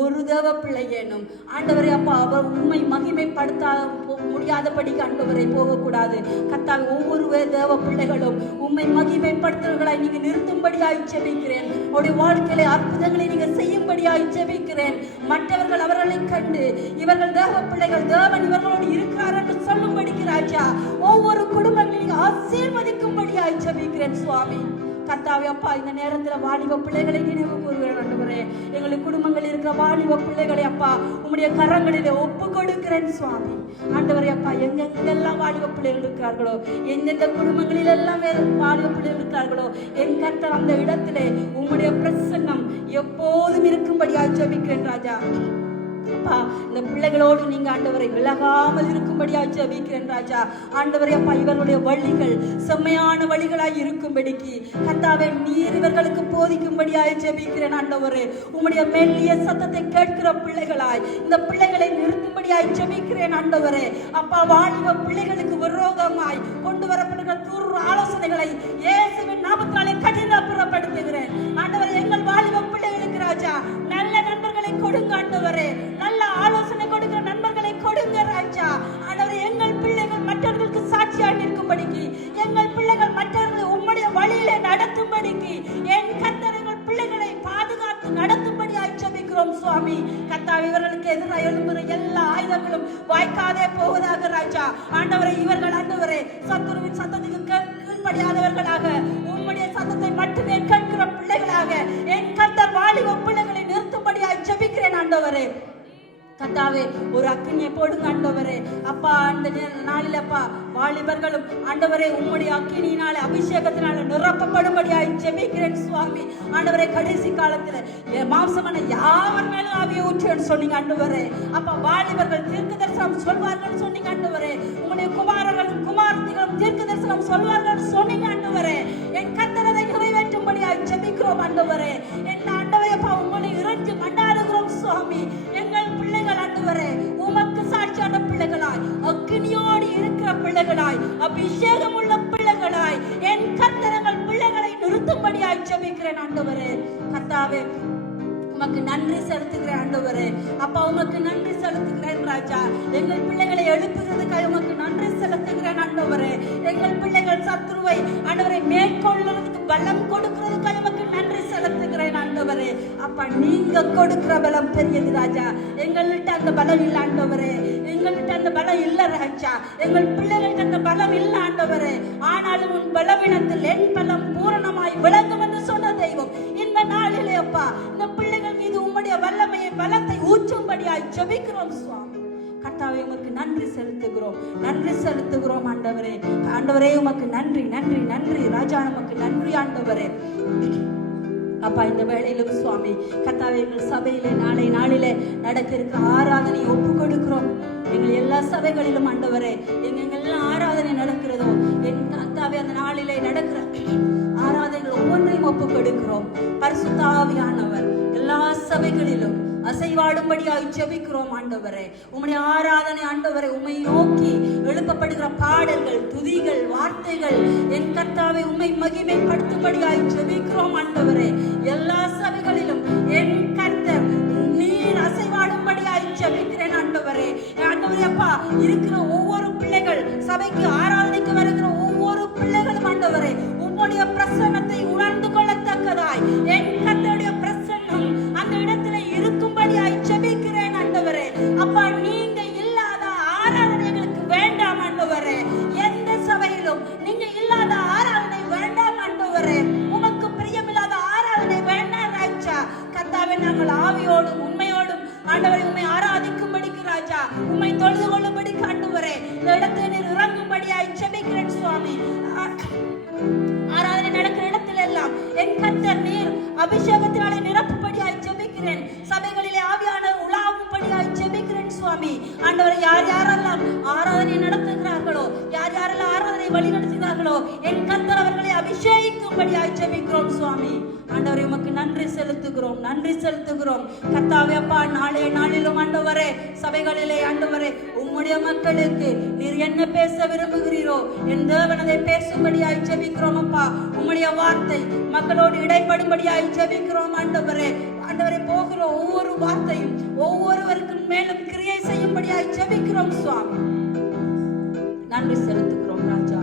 ஒரு தேவ பிள்ளை ஏனும் ஆண்டவரே அப்பா அவர் உண்மை மகிமைப்படுத்த முடியாதபடிக்கு ஆண்டவரை போகக்கூடாது. கர்த்தாவே ஒவ்வொரு தேவ பிள்ளைகளும் உண்மை மகிமைப்படுத்துவர்களாய் நீங்க நிறுத்தும்படியாய் ஜெபிக்கிறேன். அவருடைய வாழ்க்கையில அற்புதங்களை நீங்க செய்யும்படியாய் ஜெபிக்கிறேன். மற்றவர்கள் அவர்களை கண்டு இவர்கள் தேவ பிள்ளைகள் தேவன் இவர்களோடு இருக்கிறார் என்று சொல்லும்படிக்கு ராஜா ஒவ்வொரு குடும்பங்களையும் நீங்க ஆசீர்வதிக்கும்படியாய் ஜெபிக்கிறேன் சுவாமி. கர்த்தாவே அப்பா இந்த நேரத்தில் வாலிப பிள்ளைகளை நினைவு கூறுகிறேன் ஆண்டவரே. எங்களுக்கு குடும்பங்கள் இருக்கிற வாலிப பிள்ளைகளை அப்பா உம்முடைய கரங்களிலே ஒப்பு கொடுக்கிறேன் சுவாமி. ஆண்டவரே அப்பா எங்கெங்கெல்லாம் வாலிப பிள்ளைகள் இருக்கிறார்களோ, எந்தெந்த குடும்பங்களில் எல்லாம் வாலிப பிள்ளைகள் இருக்கிறார்களோ, என் கர்த்தர் அந்த இடத்திலே உம்முடைய பிரசன்னம் எப்போதும் இருக்கும்படியாக ஜெபிக்கிறேன் ராஜா. அப்பா இந்த பிள்ளைகளோடு நீங்க ஆண்டவரை விலகாமல் இருக்கும்படியா ஜெபிக்கிறேன் ராஜா. ஆண்டவரே அப்பா இவர்களுடைய வழிகள் செம்மையான வழிகளாய் இருக்கும்படிக்கு கர்த்தாவே நீர் இவர்களுக்கு போதிக்கும்படியாய் ஜெபிக்கிறேன் ஆண்டவரே. உம்முடைய மெல்லிய சத்தத்தை கேட்கிற பிள்ளைகளாய் இந்த பிள்ளைகளை நிறுத்தும்படியாய் ஜெபிக்கிறேன் ஆண்டவரே. அப்பா வாலிப பிள்ளைகளுக்கு விரோதமாய் கொண்டு வரப்படுகிற துர் ஆலோசனைகளை இயேசுவின் நாமத்தாலே கடினப்படுத்துகிறேன் ஆண்டவரே. எங்கள் வாலிப பிள்ளைகளுக்கு ராஜா நல்ல நண்பர்களை கொடுங்க ஆண்டவரே, நல்ல ஆலோசனை கொடுக்கிற நண்பர்களை கொடுங்க ராஜா. ஆண்டவரே எங்கள் பிள்ளைகள் மற்றவர்களுக்கு சாட்சியாக நிற்கும்படிக்கு, எங்கள் பிள்ளைகள் மற்றவர்களை உம்முடைய வழியிலே நடத்தும்படிக்கு என் கர்த்தர் எங்கள் பிள்ளைகளை பாதுகாத்து நடத்தும்படியாய் ஜெபிக்கிறோம் சுவாமி. கர்த்தாவே இவர்களுக்கு எதிராக எழும்புகிற எல்லா ஆயுதங்களும் வாய்க்காதே போவதாக ராஜா. ஆண்டவரை இவர்கள் ஆண்டவரே சத்துருவின் சத்தத்துக்கு கீழ்ப்படியாதவர்களாக உம்முடைய சத்தத்தை மட்டுமே கேட்கிற பிள்ளைகளாக என் கர்த்தர் வாலிப பிள்ளைகளை நிறுத்தும்படியாய் ஜெபிக்கிறேன் ஆண்டவரே. கர்த்தாவே ஒரு அக்கினியை போடுங்க ஆண்டவரே. அப்பா அந்த நாளில் அப்பா வாலிபர்களும் ஆண்டவரே உம்முடைய அக்கினியினால அபிஷேகத்தினால நிரப்பப்படும்படியாய் ஜெபிக்கிறேன் சுவாமி. ஆண்டவரே கடைசி காலத்துல மாம்சமான யாவர் மேலும் ஆவியை ஊற்றுன்னு சொன்னீங்க ஆண்டவரே. அப்பா வாலிபர்கள் தீர்க்க தரிசனம் சொல்வார்கள் சொன்னீங்க ஆண்டவரே. உம்முடைய குமாரர்களும் குமாரத்திகளும் தீர்க்க தரிசனம் சொல்வார்கள் சொன்னீங்க ஆண்டவரே. என் கர்த்தரை நிறைவேற்றும்படியாய் ஜெபிக்கிறோம் ஆண்டவரே. என் ஆண்டவரே அப்பா உங்களை இறைஞ்சி மண்டாடுகிறோம் சுவாமி. எங்கள் பிள்ளைகள் ஆண்டவரே உமக்கு சாட்சியான பிள்ளைகளாய், அக்கினியோடு இருக்கிற பிள்ளைகளாய், அபிஷேகம் உள்ள பிள்ளைகளாய் என் கர்த்தர் எங்கள் பிள்ளைகளை நிறுத்தும்படி ஜெபிக்கிறேன் ஆண்டவரே. கர்த்தாவே உமக்கு நன்றி செலுத்துகிறேன் ஆண்டவரே. அப்பா உமக்கு நன்றி செலுத்துகிறேன் ராஜா. எங்கள் பிள்ளைகளை எழுப்புகிறதுக்காக உமக்கு நன்றி செலுத்துகிறேன் ஆண்டவரே. எங்கள் பிள்ளைகள் சத்துருவை ஆண்டவரை மேற்கொள்ளுறதுக்கு பலம் கொடுக்கிறதுக்காக உமக்கு நன்றி செலுத்துகிறேன் ஆண்டவரே. அப்பா நீங்க கொடுக்கிற பலம் பெரியது ராஜா. எங்கள்கிட்ட அந்த பலம் இல்ல ஆண்டவரே. எங்கள்கிட்ட அந்த பலம் இல்ல ராஜா. எங்கள் பிள்ளைகளுக்கு அந்த பலம் இல்ல ஆண்டவரே. ஆனாலும் உன் பலவீனத்தில் என் பலம் பூரணமாய் விளங்கும் என்று சொன்ன தெய்வம் இந்த நாளிலே அப்பா இந்த பிள்ளைகள் மீது உம்முடைய வல்லமையை பலத்தை ஊற்றும்படியாய் ஜெபிக்கிறோம் சுவாமி. கர்த்தாவே உமக்கு நன்றி செலுத்துகிறோம், நன்றி செலுத்துகிறோம் ஆண்டவரே. ஆண்டவரே உமக்கு நன்றி நன்றி நன்றி ராஜா. உமக்கு நன்றி ஆண்டவரே. அப்பா இந்த வேளையிலும் சுவாமி கர்த்தாவே எங்கள் சபையிலே நாளிலே நடக்க இருக்கிற ஆராதனையை ஒப்பு கொடுக்கிறோம். எங்கள் எல்லா சபைகளிலும் ஆண்டவரே எங்கெல்லாம் ஆராதனை நடக்கிறதோ என் கர்த்தாவே அந்த நாளிலே நடக்கிற ஆராதனைகள் ஒவ்வொன்றையும் ஒப்பு கொடுக்கிறோம். பரிசுத்த ஆவியானவர் எல்லா சபைகளிலும் அசைவாடும்படியாய் ஜெபிக்கிறோம் ஆண்டவரே. உம்முடைய ஆராதனை ஆண்டவரை உம்மை நோக்கி எழுப்பப்படுகிற பாடல்கள், துதிகள், வார்த்தைகள் என் கர்த்தாவை உம்மை மகிமைப்படுத்தும்படியாய் ஜெபிக்கிறோம் ஆண்டவரே. எல்லா சபைகளிலும் என் கர்த்தர் நீர் அசைவாடும்படியாய் ஜெபிக்கிறேன் ஆண்டவரே. ஆண்டவரே அப்பா இருக்கிற ஒவ்வொரு பிள்ளைகள் சபைக்கு ஆராதனைக்கு வருகிற ஒவ்வொரு பிள்ளைகளும் ஆண்டவரே உம்முடைய பிரசன்னத்தை உணர்ந்து கொள்ளத்தக்கதாய் என் கர்த்தருடைய பிரசன்னம் அந்த இடத்துல இருக்கும்படியாய் ஜெபிக்கிறேன் ஆண்டவரே. அப்பா நீங்க இல்லாத ஆராதனைகளுக்கு வேண்டாம் ஆண்டவரே. எந்த சபையிலும் நீங்க இல்லாத ஆராதனை வேண்டாம் ஆண்டவரே. உமக்கு பிரியமில்லாத ஆராதனை வேண்டாம் ராஜா. கர்த்தாவே நாங்கள் ஆவியோடும் உண்மையோடும் ஆண்டவரை உம்மை ஆராதிக்கும்படிக்கு ராஜா உம்மை தொழுது கொள்ளும்படிக்கு ஆண்டவரே இந்த இடத்துல நீர் இறங்கும்படியாய் ஜெபிக்கிறேன் சுவாமி. ஆராதனை நடக்கிற இடத்துல எல்லாம் என் கர்த்தர் நீர் அபிஷேகத்தினாலே நிரப்பும்படியாய் ஜெபிக்கிறேன். சபைகளிலே ஆவியானவர் உலாவும்படியாய் ஜெபிக்கிறேன் சுவாமி. ஆண்டவரை யார் யாரெல்லாம் ஆராதனை நடத்துகிறார்களோ, யார் யாரெல்லாம் ஆராதனை வழி நடத்துகிறார்களோ என் கர்த்தர் அவர்களை அபிஷேகிக்கும்படியாய் ஜெபிக்கிறோம் சுவாமி. ஆண்டவரை உமக்கு நன்றி செலுத்துகிறோம், நன்றி செலுத்துகிறோம். கர்த்தாவே அப்பா நாளிலும் ஆண்டவரே சபைகளிலே ஆண்டவரே உம்முடைய மக்களுக்கு நீர் என்ன பேச விரும்புகிறீரோ என் தேவன் அதை பேசும்படியாய் ஜெபிக்கிறோம் அப்பா. உம்முடைய வார்த்தை மக்களோடு இடைப்படும்படியாய் ஜெபிக்கிறோம் ஆண்டவரே. ஆண்டவரை போகிற ஒவ்வொரு வார்த்தையும் ஒவ்வொருவருக்கும் மேலும் கிரியை செய்யும்படியாய் ஜெபிக்கிறோம் சுவாமி. நன்றி செலுத்துகிறோம் ராஜா.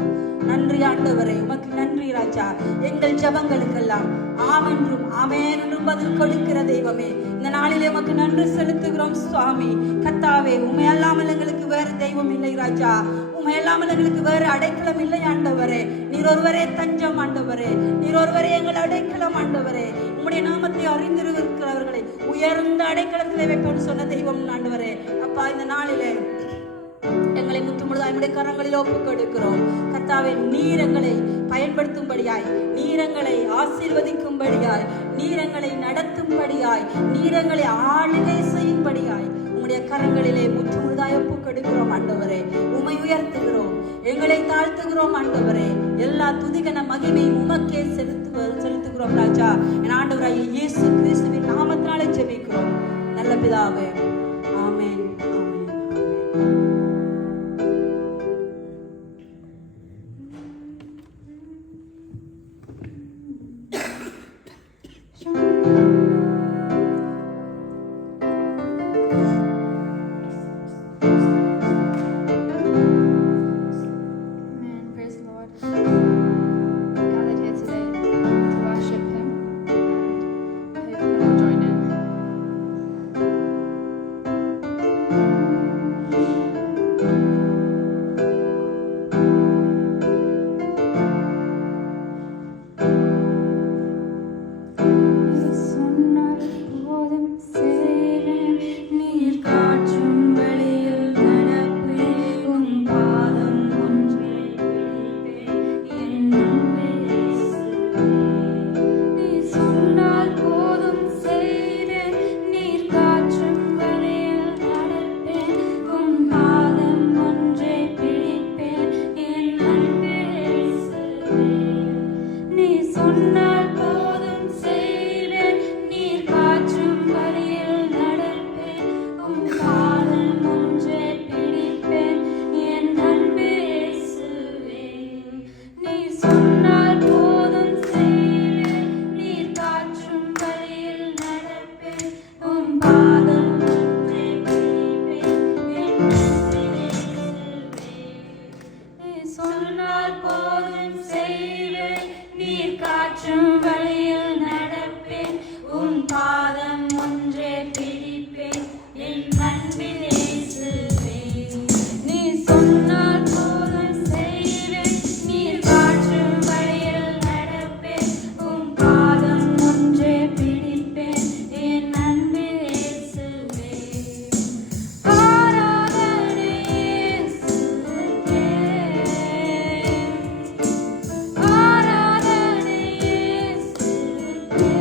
நன்றி ஆண்டவரே, உமக்கு நன்றி ராஜா. எங்கள் ஜெபங்களுக்கெல்லாம் ஆமென்றும் ஆமென் என்றும் பதில் கொடுக்கிற தெய்வமே இந்த நாளிலே உமக்கு நன்றி செலுத்துகிறோம் சுவாமி. கர்த்தாவே உம்மை அல்லாமல் எங்களுக்கு வேறு தெய்வம் இல்லை ராஜா. உம்மை அல்லாமல் எங்களுக்கு வேறு அடைக்கலம் இல்லை ஆண்டவரே. நீர் ஒருவரே தஞ்சம் ஆண்டவரே. நீர் ஒருவரே எங்கள் அடைக்கலம் ஆண்டவரே. உம்முடைய நாமத்தை அறிந்திருக்கிறவர்களை உயர்ந்த அடைக்கலத்திலே வைப்பேன் சொன்ன தெய்வம் ஆண்டவரே. அப்பா இந்த நாளிலே எங்களை முற்றுமுழுதாய் நம்முடைய கரங்களில் ஒப்புக் கொடுக்கிறோம். கர்த்தாவே நீர் எங்களை பயன்படுத்தும்படியாய், நீர் எங்களை ஆசீர்வதிக்கும்படியாய், நீர் எங்களை நடத்தும்படியாய், நீர் எங்களை ஆளுகை செய்யும்படியாய் உம்முடைய கரங்களிலே முற்றுமுழுதாய் ஒப்புக் கொடுக்கிறோம் ஆண்டவரே. உம்மை உயர்த்துகிறோம், எங்களை தாழ்த்துகிறோம் ஆண்டவரே. எல்லா துதிகன மகிமை உமக்கே செலுத்துகிறோம் ராஜா. என் ஆண்டவராகிய இயேசு கிறிஸ்துவின் நாமத்தினாலே ஜெபிக்கிறோம் நல்ல பிதாவே. ஆமென், ஆமென், ஆமென். பாதம் ஒன்றே பிடிப்பேன் என் அன்பில் இயேசுவே. நீ சொன்னால் போதும் செய்வேன், நீர் காற்றும் வழியில் நடப்பேன், உம் பாதம் ஒன்றே பிடிப்பேன் என் அன்பில் இயேசுவே. ஆராதனை இயேசுவே, ஆராதனை இயேசுவே,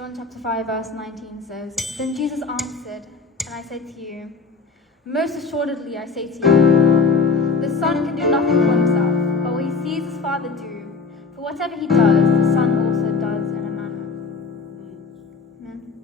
John chapter 5 verse 19 says, Then Jesus answered, and I say to you, most assuredly I say to you, the Son can do nothing for himself, but what he sees his Father do. For whatever he does, the Son also does in a manner. Amen.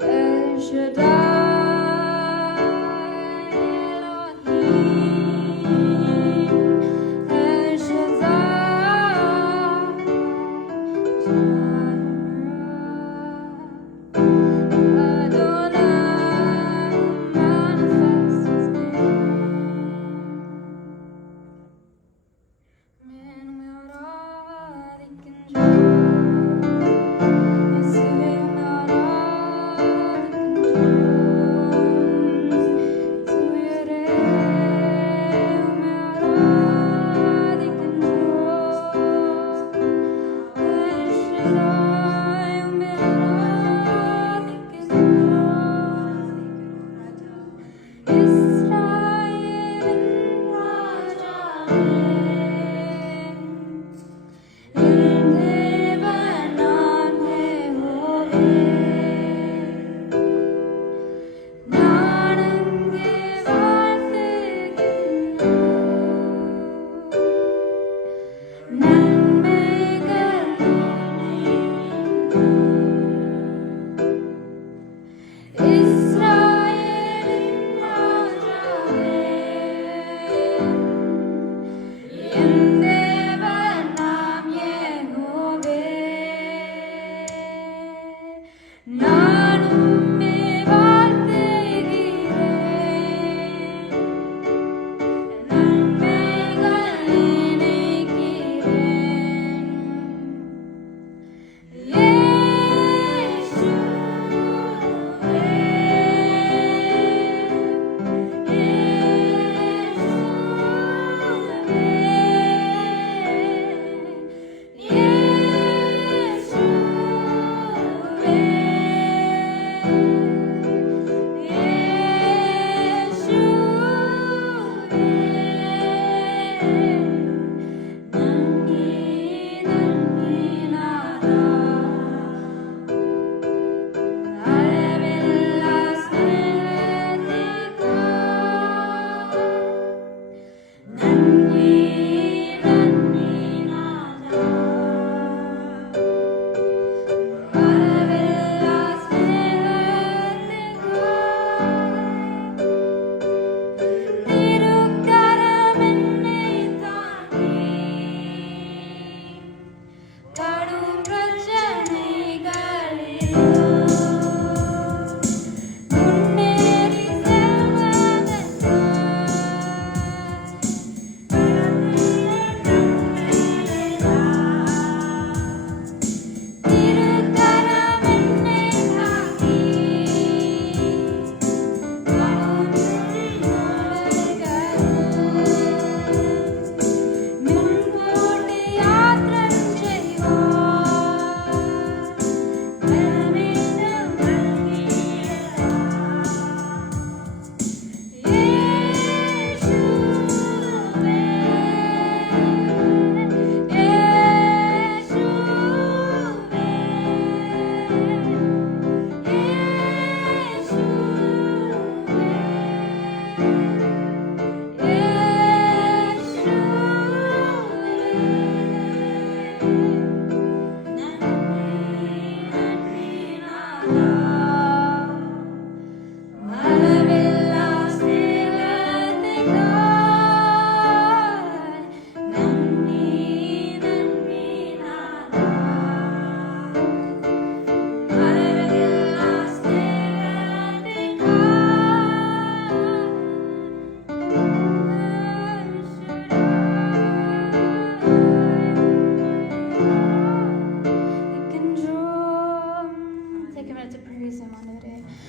El Shaddai, Elohim, El Shaddai, Adonai, manifest His name.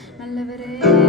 Men med radiken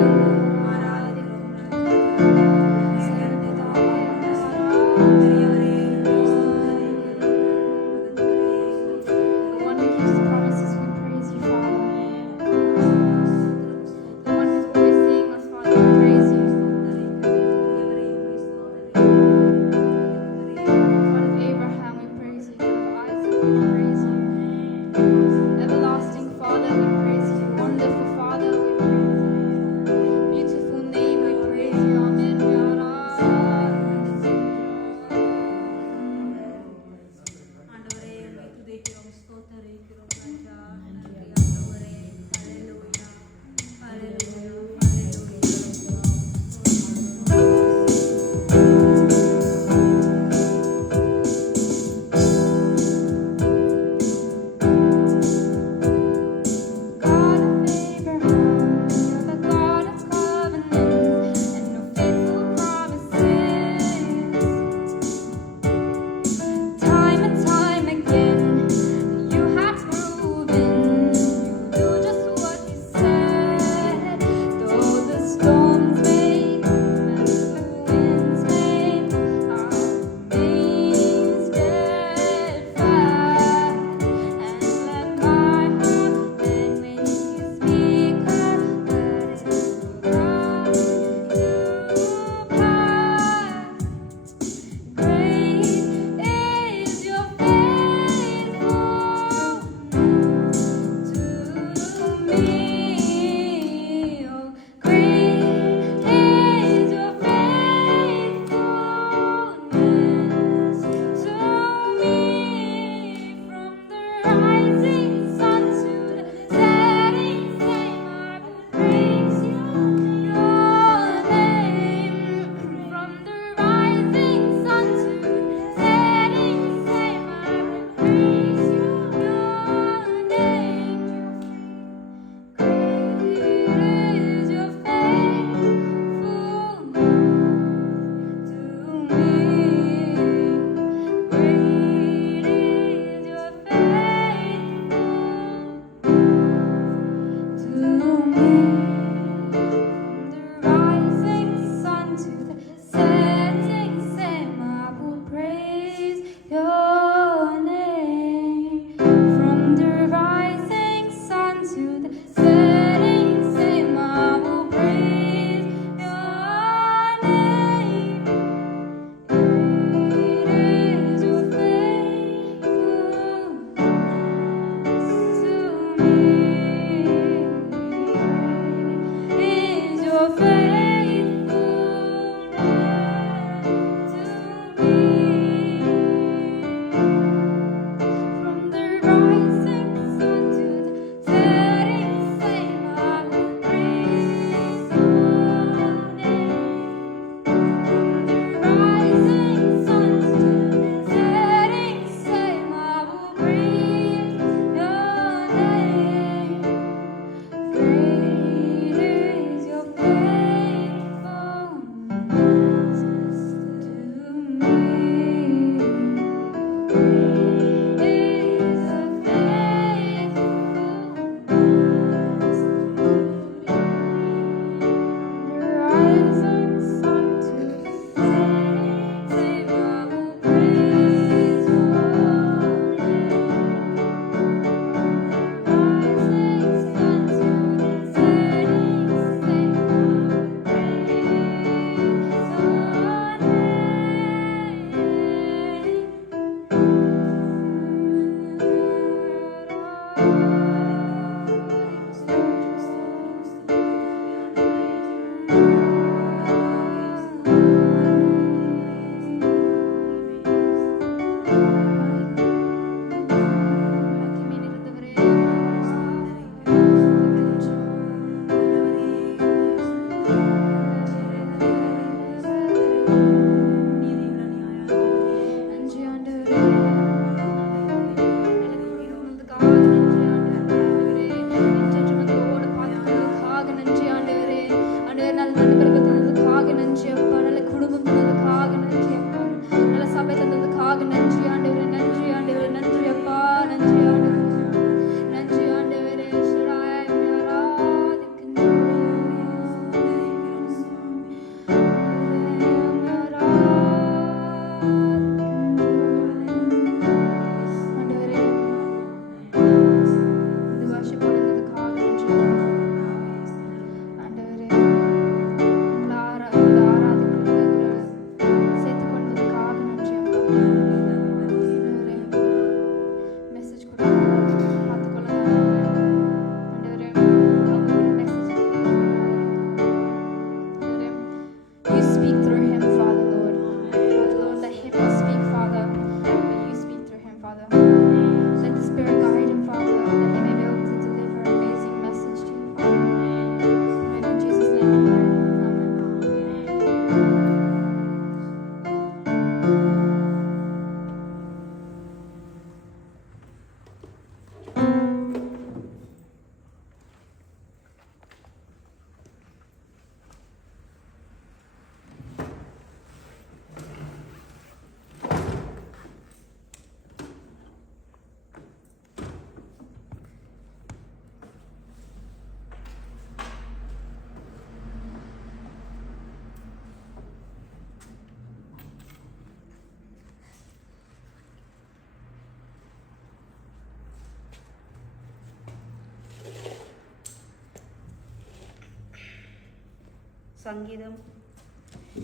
சங்கீதம்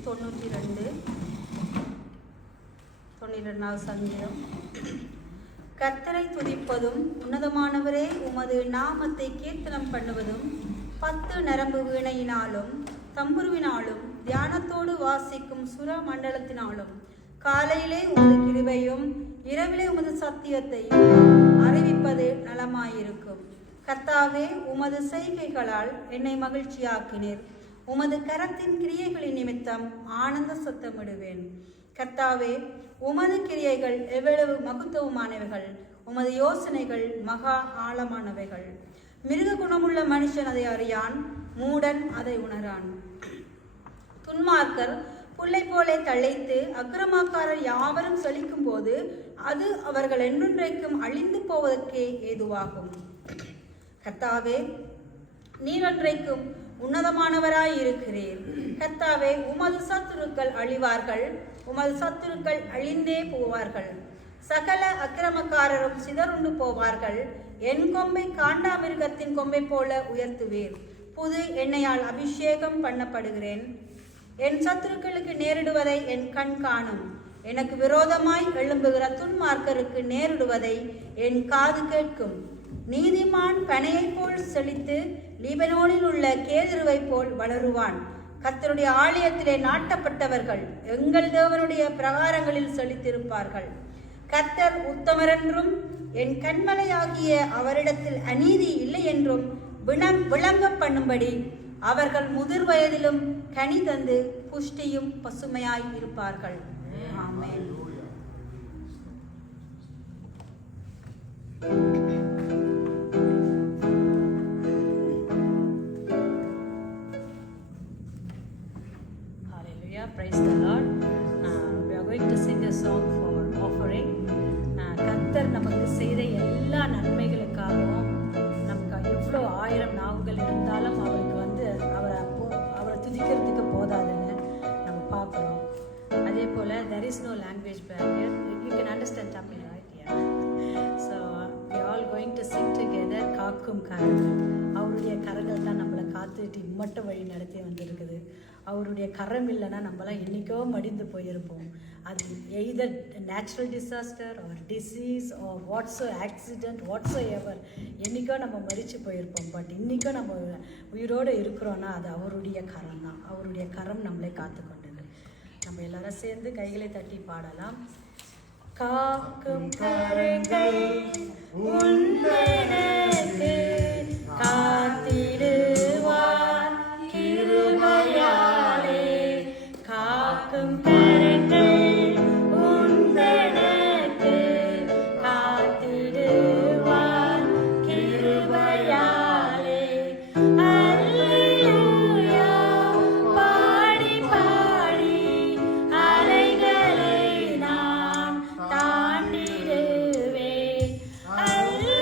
92வது சங்கீதம். கர்த்தரை துதிப்பதும் உன்னதமானவரே உமது நாமத்தை கீர்த்தனம் பண்ணுவதும் 10 நரம்பு வீணையினாலும் தம்புருவினாலும் தியானத்தோடு வாசிக்கும் சுர மண்டலத்தினாலும் காலையிலே உமது கிருபையும் இரவிலே உமது சத்தியத்தையும் அறிவிப்பது நலமாயிருக்கும். கர்த்தாவே, உமது செய்கைகளால் என்னை மகிழ்ச்சியாக்கினீர். உமது கரத்தின் கிரியைகளின் நிமித்தம் ஆனந்த சத்தமிடுவேன். கர்த்தாவே, உமது கிரியைகள் எவ்வளவு மகத்துவமானவைகள், உமது யோசனைகள் மகா ஆழமானவைகள். மிருக குணமுள்ள மனுஷன் அதை அறியான், மூடன் அதை உணரான். துன்மார்க்கர் புல்லை போலே தழைத்து அக்கிரமாக்காரர் யாவரும் செழிக்கும் போது அது அவர்கள் என்றென்றைக்கும் அழிந்து போவதற்கே ஏதுவாகும். கர்த்தாவே, நீர் என்றைக்கும் உன்னதமானவராயிருக்கிறீர். கர்த்தாவே, உமது சத்துருக்கள் அழிவார்கள், உமது சத்துருக்கள் அழிந்தே போவார்கள். சகல அக்கிரமக்காரரும் சிதறுண்டு போவார்கள். என் கொம்பை காண்டாமிருகத்தின் கொம்பை போல உயர்த்துவீர். புது எண்ணெயால் அபிஷேகம் பண்ணப்படுகிறேன். என் சத்துருக்களுக்கு நேரிடுவதை என் கண் காணும். எனக்கு விரோதமாய் எழும்புகிற துன்மார்க்கருக்கு நேரிடுவதை என் காது கேட்கும். நீதிமான் பனையைப் போல் செழித்து லீபனோனில் உள்ள கேதுருவை போல் வளருவான். கர்த்தருடைய ஆலயத்திலே நாட்டப்பட்டவர்கள் எங்கள் தேவனுடைய பிரகாரங்களில் செழித்திருப்பார்கள். கர்த்தர் உத்தமரென்றும் என் கண்மலையாகிய அவரிடத்தில் அநீதி இல்லை என்றும் விளங்க பண்ணும்படி அவர்கள் முதிர் வயதிலும் கனி தந்து புஷ்டியும் பசுமையாய் இருப்பார்கள். ஆமென். Hallelujah, praise the Lord. We are going to sing a song for offering. கர்த்தர் நமக்கு செய்த எல்லா நன்மைகளுக்காகவும் நமக்கு எவ்வளோ 1000 நாவுகள் இருந்தாலும் அவருக்கு அவரை துதிக்கிறதுக்கு போதாதுன்னு நம்ம பார்க்குறோம். அதே போல் there is no language barrier. You can understand Tamil, right? Yeah. So we are all going to sing together. காக்கும் கரங்கள். அவருடைய கரங்கள் தான் நம்மளை காத்துட்டு இம்மட்டும் வழி நடத்தி வந்திருக்குது. அவருடைய கரம் இல்லைன்னா நம்மளாம் என்றைக்கோ மடிந்து போயிருப்போம். அது either natural disaster or disease or whatso accident whatsoever என்றைக்கோ நம்ம மறித்து போயிருப்போம். பட் இன்றைக்கும் நம்ம உயிரோடு இருக்கிறோன்னா அது அவருடைய கரம் தான். அவருடைய கரம் நம்மளை காத்து கொண்டது. நம்ம எல்லாரும் சேர்ந்து கைகளை தட்டி பாடலாம். காக்கும் கரங்கள் உன்னதனே காத்திடுவார் கிருபையாலே. காக்கும் கரங்கள் உன்னதனே காத்திடுவார் கிருபையாலே. அல்லேலூயா பாடி பாடி அலைகளை நான் தாண்டிடுவேன். அல்லேலூயா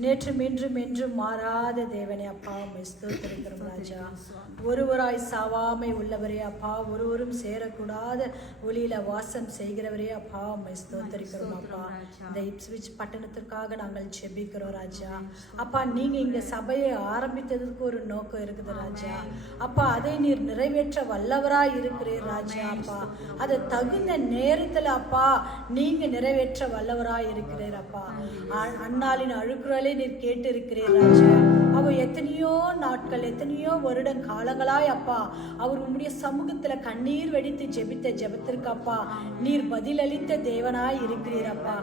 நேற்றும் இன்றும் என்றும் மாறாத தேவனே அப்பா உம்மை ஸ்தோத்திரிக்கிறோம் ராஜா. ஒருவராய் சாவாமை உள்ளவரே அப்பா, ஒருவரும் சேரக்கூடாத ஒளியில வாசம் செய்கிறவரே அப்பா உம்மை ஸ்தோத்திரிக்கிறோம் அப்பா. இந்த இப்ஸ்விச் பட்டணத்திற்காக நாங்கள் ஜெபிக்கிறோம் ராஜா. அப்பா நீங்க இங்க சபையை ஆரம்பித்ததுக்கு ஒரு நோக்கம் இருக்குது ராஜா. அப்பா அதை நீர் நிறைவேற்ற வல்லவராய் இருக்கிறீர் ராஜா. அப்பா அதை தகுந்த நேரத்துல அப்பா நீங்க நிறைவேற்ற வல்லவராய் இருக்கிறீர் அப்பா. அன்னாளின் அழுக்குறலை நீர் கேட்டு இருக்கிறீர் ராஜா. அவ எத்தனையோ நாட்கள் எத்தனையோ வருட காலங்களாய் அப்பா அவர் உம்முடைய சமூகத்துல கண்ணீர் வெடித்து ஜெபித்த ஜெபத்திற்கு அப்பா நீர் பதிலளித்த தேவனாய் இருக்கிறீர் அப்பா.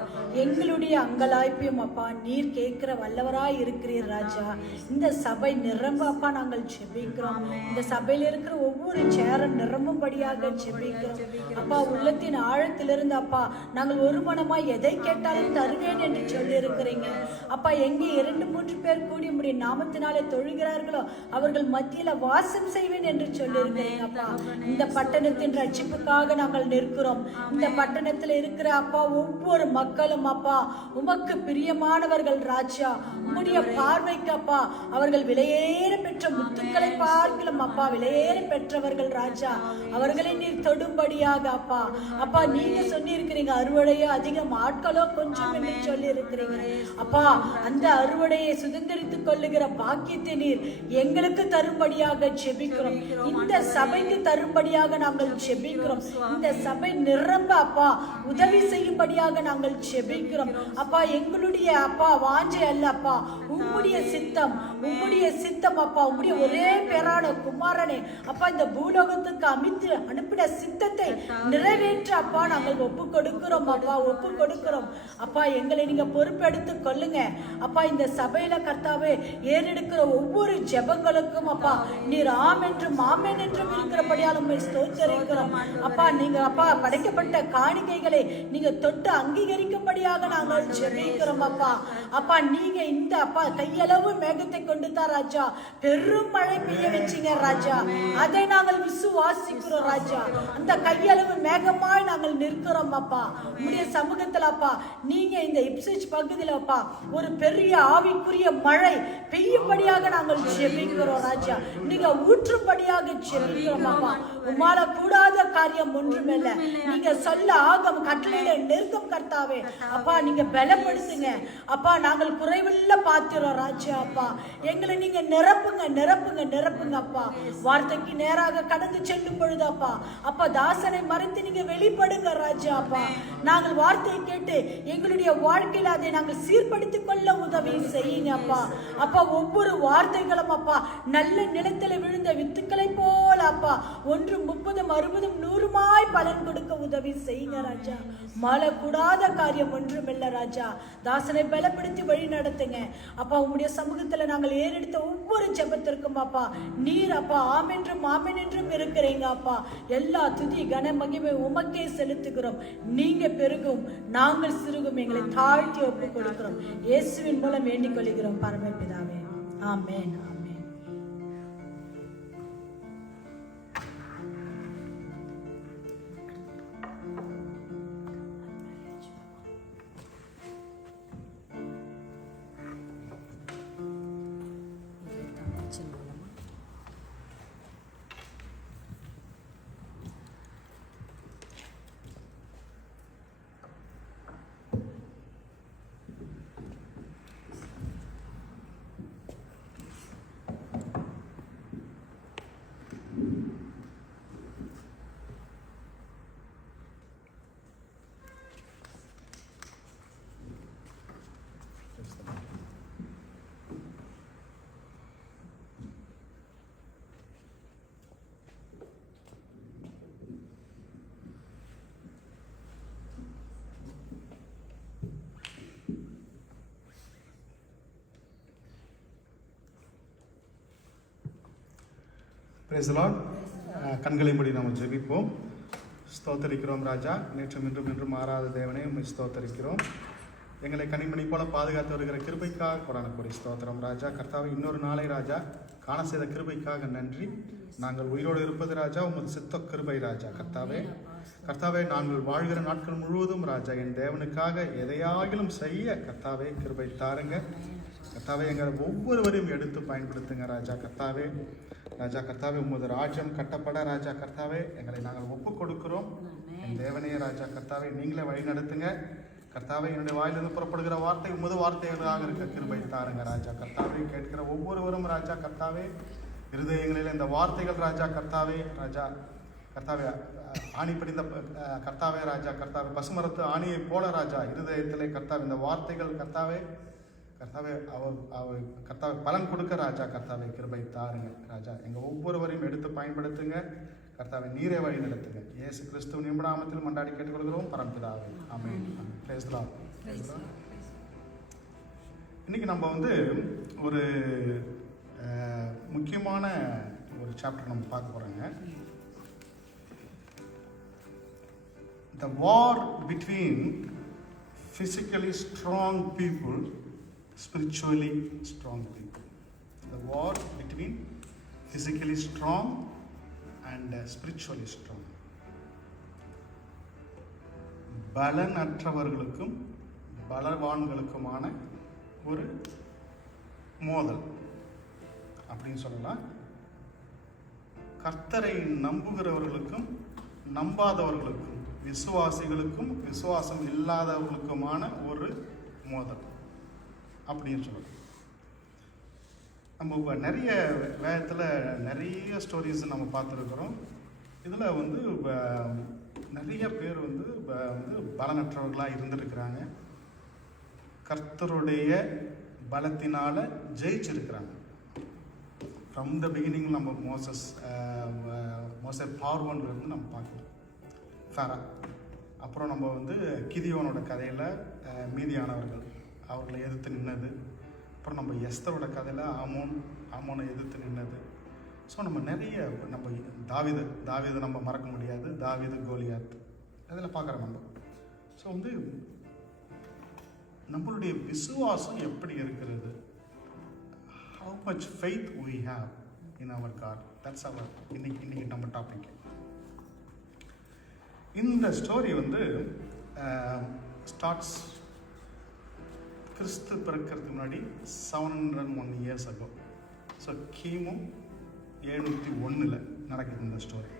எங்களுடைய அங்கலாய்ப்பையும் அப்பா நீர் கேட்கிற வல்லவராய் இருக்கிறீர் ராஜா. இந்த சபை நிரம்ப அப்பா நாங்கள் ஜெபிக்கிறோம். இந்த சபையில இருக்கிற ஒவ்வொரு சேரம் நிரம்பும்படியாக ஜெபிக்கிறோம் அப்பா. உள்ளத்தின் ஆழத்திலிருந்து அப்பா நாங்கள் ஒரு மனமாய் எதை கேட்டாலும் தருவேன் என்று சொல்லி இருக்கிறீங்க அப்பா. எங்கே 2-3 பேர் கூடி உம்முடைய நாமத்தினாலே தொழுகிறார்களோ அவர்கள் மத்தியில வாசம் செய்வேன் என்று சொல்லி இருக்கிறீங்க அப்பா. இந்த பட்டணத்தின் ரட்சிப்புக்காக நாங்கள் நிற்கிறோம். இந்த பட்டணத்துல இருக்கிற அப்பா ஒவ்வொரு மக்களும் அப்பா உமக்கு பிரியமானவர்கள் ராஜா. உம்முடைய பார்வைக்கு அப்பா அவர்கள் விலையேற பெற்ற முத்துக்களை பார்க்கலாம் அப்பா, விலையேற பெற்றவர்கள் ராஜா. அவர்களை நீர் தொடும்படியாக அப்பா. அப்பா நீங்க சொல்லி இருக்கிறீங்க அறுவடையோ அதிகம் ஆட்களோ கொஞ்சம் என்று சொல்லி இருக்கிறீங்க அப்பா. அந்த அறுவடையை சுதந்திரித்துக் கொள்ளுகிற பாக்கியத்தை நீர் எங்களுக்கு தரும்படியாக ஜெபிக்கிறோம். இந்த சபைக்கு தரும்படியாக நாங்கள் ஜெபிக்கிறோம். இந்த சபை நிரம்ப அப்பா உதவி செய்யும்படியாக நாங்கள் ஜெபிக்கிறோம் அப்பா. எங்களுடைய அப்பா வாஞ்சை அல்ல அப்பா, உம்முடைய சித்தம், உம்முடைய சித்தம் அப்பா. உம்முடைய ஒரே பேரான குமாரனே அப்பா இந்த பூலோகத்துக்கு அமைத்து அனுப்பின சித்தத்தை நிறைவேற்ற அப்பா நாங்கள் ஒப்பு கொடுக்கிறோம் அப்பா, ஒப்பு கொடுக்கிறோம் அப்பா. எங்களை நீங்க பொறுப்பெடுத்து கொள்ளுங்க அப்பா. இந்த சபையில கர்த்தாவே ஏறெடுக்கிற ஒவ்வொரு ஜெபங்களுக்கும் அப்பா நீர் ஆம் என்றும் ஆமென் என்றும் இருக்கிறபடியால் உம்மை ஸ்தோத்திரிக்கிறோம் அப்பா. நீங்க அப்பா படைக்கப்பட்ட காணிக்கைகளை நீங்க தொட்டு அங்கீகரிக்கும்படியாக நாங்கள் ஜெபிக்கிறோம் அப்பா. அப்பா நீங்க இந்த அப்பா கையளவு மேகத்தை கொண்டு தான் ராஜா பெரும் மழை பெய்ய வச்சீங்க ராஜா. அதை நாங்கள் விசுவாசிக்கிறோம் ராஜா. அந்த கையளவு மேகமாய் நாங்கள் நிற்கிறோம் அப்பா உம்முடைய சமூகத்துல அப்பா. நீங்க இந்த இப்ஸ்விச் பகுதியில அப்பா ஒரு பெரிய ஆவிக்குரிய மழை பெய்யும்படியாக நாங்கள் ஜெபிக்கிறோம் ராஜா. நீங்க ஊற்றும்படியாக ஜெபிக்கிறோம் அப்பா. உம்மால கூடாத காரியம் ஒன்றுமில்லை. நீங்க சொல்ல ஆகம் கட்டளையில நெருக்கம் கர்த்தாவே அப்பா. நீங்க பலப்படுத்துங்க அப்பா. நாங்கள் குறைவுள்ள பாத்திரம் ராஜா அப்பா. எங்களை நீங்க நிரப்புங்க நிரப்புங்க நிரப்புங்க அப்பா. வார்த்தைக்கு நேராக கடந்து செல்லும் பொழுது அப்பா அப்பா தாசனை மறைத்து நீங்க வெளிப்படுங்க ராஜா அப்பா. நாங்கள் வார்த்தையை கேட்டு எங்களுடைய வாழ்க்கையில அதை நாங்கள் சீர்படுத்திக் கொள்ள உதவி செய்யுங்க அப்பா. அப்பா ஒவ்வொரு வார்த்தைகளும் அப்பா நல்ல நிலத்துல விழுந்த வித்துக்களை போல அப்பா 1, 30, 60, 100 பலன் கொடுக்க உதவி செய்யுங்க ராஜா. மழை கூடாத காரியம் ஒன்றுமில்லை ராஜா. தாசனை பலப்படுத்தி வழி நடத்துங்க அப்பா. உம்முடைய சமூகத்துல நாங்கள் ஏறெடுத்த ஒவ்வொரு ஜெபத்திற்கும் அப்பா நீர் அப்பா ஆம் என்றும் ஆமென் என்றும் இருக்கிறீங்க அப்பா. எல்லா துதி கன மகிமை உமக்கே செலுத்துகிறோம். நீங்க பெருகும் நாங்கள் சிறுகும் எங்களை தாழ்த்தி ஒப்பு கொடுக்கிறோம். இயேசுவின் மூலம் வேண்டிக் கொள்கிறோம் பரமபிதாவே. ஆமென் ஆமென். Praise the Lord. கண்களை மூடி நாம் ஜெபிப்போம். ஸ்தோத்தரிக்கிறோம் ராஜா. நேற்றும் இன்றும் என்றும் மாறாத தேவனே உம்மை ஸ்தோத்தரிக்கிறோம். எங்களை கனிமணி போல பாதுகாத்து வருகிற கிருபைக்காக கொடான கூடி ஸ்தோத்திரம் ராஜா. கர்த்தாவே இன்னொரு நாளை ராஜா காண செய்த கிருபைக்காக நன்றி. நாங்கள் உயிரோடு இருப்பது ராஜா உமது சித்த கிருபை ராஜா. கர்த்தாவே நாங்கள் வாழ்கிற நாட்கள் முழுவதும் ராஜா என் தேவனுக்காக எதையாகிலும் செய்ய கர்த்தாவே கிருபை தாருங்க. கர்த்தாவே எங்களை ஒவ்வொருவரையும் எடுத்து பயன்படுத்துங்க ராஜா கர்த்தாவே. ராஜா கர்த்தாவே, உமது ராஜ்யம் கட்டப்பட ராஜா கர்த்தாவே எங்களை நாங்கள் ஒப்பு கொடுக்கிறோம். என் தேவனே ராஜா கர்த்தாவே, நீங்களே வழி நடத்துங்க கர்த்தாவே. என்னுடைய வாயிலிருந்து புறப்படுகிற வார்த்தை உமது வார்த்தைகளாக இருக்க கிருபை தாருங்க ராஜா கர்த்தாவே. கேட்கிற ஒவ்வொருவரும் ராஜா கர்த்தாவே இருதயங்களில் இந்த வார்த்தைகள் ராஜா கர்த்தாவே, ராஜா கர்த்தாவே ஆணி படிந்த கர்த்தாவே ராஜா கர்த்தாவே, பசுமரத்து ஆணியை போல ராஜா இருதயத்திலே கர்த்தாவே இந்த வார்த்தைகள் கர்த்தாவே கர்த்தாவே கர்த்தாவே பலன் கொடுக்க ராஜா கர்த்தாவே கிருபை தாருங்க ராஜா. எங்கள் ஒவ்வொருவரையும் எடுத்து பயன்படுத்துங்க கர்த்தாவே. நீரே வழி நடத்துங்க. இயேசு கிறிஸ்துவின் நிமிடாமத்தில் மண்டாடி கேட்டுக்கொள்கிறோம் பரம்பிதாவே. ஆமென். Praise the Lord. இன்னைக்கு நம்ம வந்து ஒரு முக்கியமான ஒரு சாப்டர் நம்ம பார்க்க போறோங்க. The war between physically strong people, spiritually strong people. The war between physically strong and spiritually strong. பலனற்றவர்களுக்கும் பலவான்களுக்குமான ஒரு மோதல் அப்படின்னு சொல்லலாம். கர்த்தரை நம்புகிறவர்களுக்கும் நம்பாதவர்களுக்கும் விசுவாசிகளுக்கும் விசுவாசம் இல்லாதவர்களுக்குமான ஒரு மோதல் அப்படின்னு சொல்லலாம். நம்ம நிறைய வேதத்தில் நிறைய ஸ்டோரிஸ் நம்ம பார்த்துருக்குறோம். இதில் வந்து நிறைய பேர் வந்து பலனற்றவர்களாக இருந்திருக்கிறாங்க. கர்த்தருடைய பலத்தினால் ஜெயிச்சிருக்கிறாங்க. ஃப்ரம் த பிகினிங் நம்ம மோசே பார்வோன்லேருந்து நம்ம பார்க்கலாம். ஃபேரா, அப்புறம் நம்ம வந்து கிதியோனோட கதையில் மீதியானவர்கள் அவர்களை எதிர்த்து நின்னது. அப்புறம் நம்ம எஸ்தரோட கதையில் ஆமோனை எதிர்த்து நின்னது. ஸோ நம்ம நிறைய நம்ம தாவீது நம்ம மறக்க முடியாது. தாவீது, கோலியாத் அதில் பார்க்குறோம் நம்ம. ஸோ வந்து நம்மளுடைய விசுவாசம் எப்படி இருக்கிறது, how much faith we have in our God, that's our இன்னைக்கு நம்ம டாபிக். இந்த ஸ்டோரி வந்து ஸ்டார்ட்ஸ் கிறிஸ்து பிறக்கிறதுக்கு முன்னாடி 701 years ago. ஸோ கிமு 701 நடக்குது இந்த ஸ்டோரி.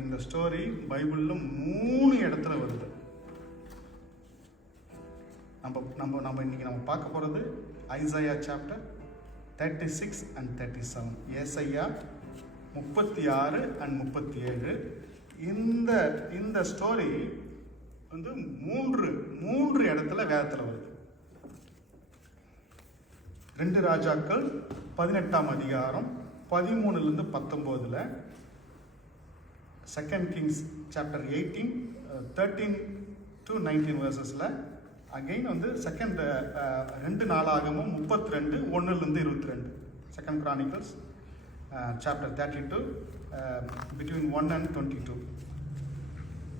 இந்த ஸ்டோரி பைபிளில் 3 இடத்துல வருது. நம்ம இன்னைக்கு நம்ம பார்க்க போகிறது ஐசாயா சாப்டர் 36 and 37, ஏசாயா 36 and 37. இந்த ஸ்டோரி வந்து மூன்று இடத்துல வேதத்தில் வருது. 2 ராஜாக்கள் 18ஆம் அதிகாரம் 13 to 19, 2 Kings chapter 18 13 to 19 verses. Again வந்து 2 நாளாகமும் 32 1 to 22, 2 Chronicles chapter 32 between 1 and 22.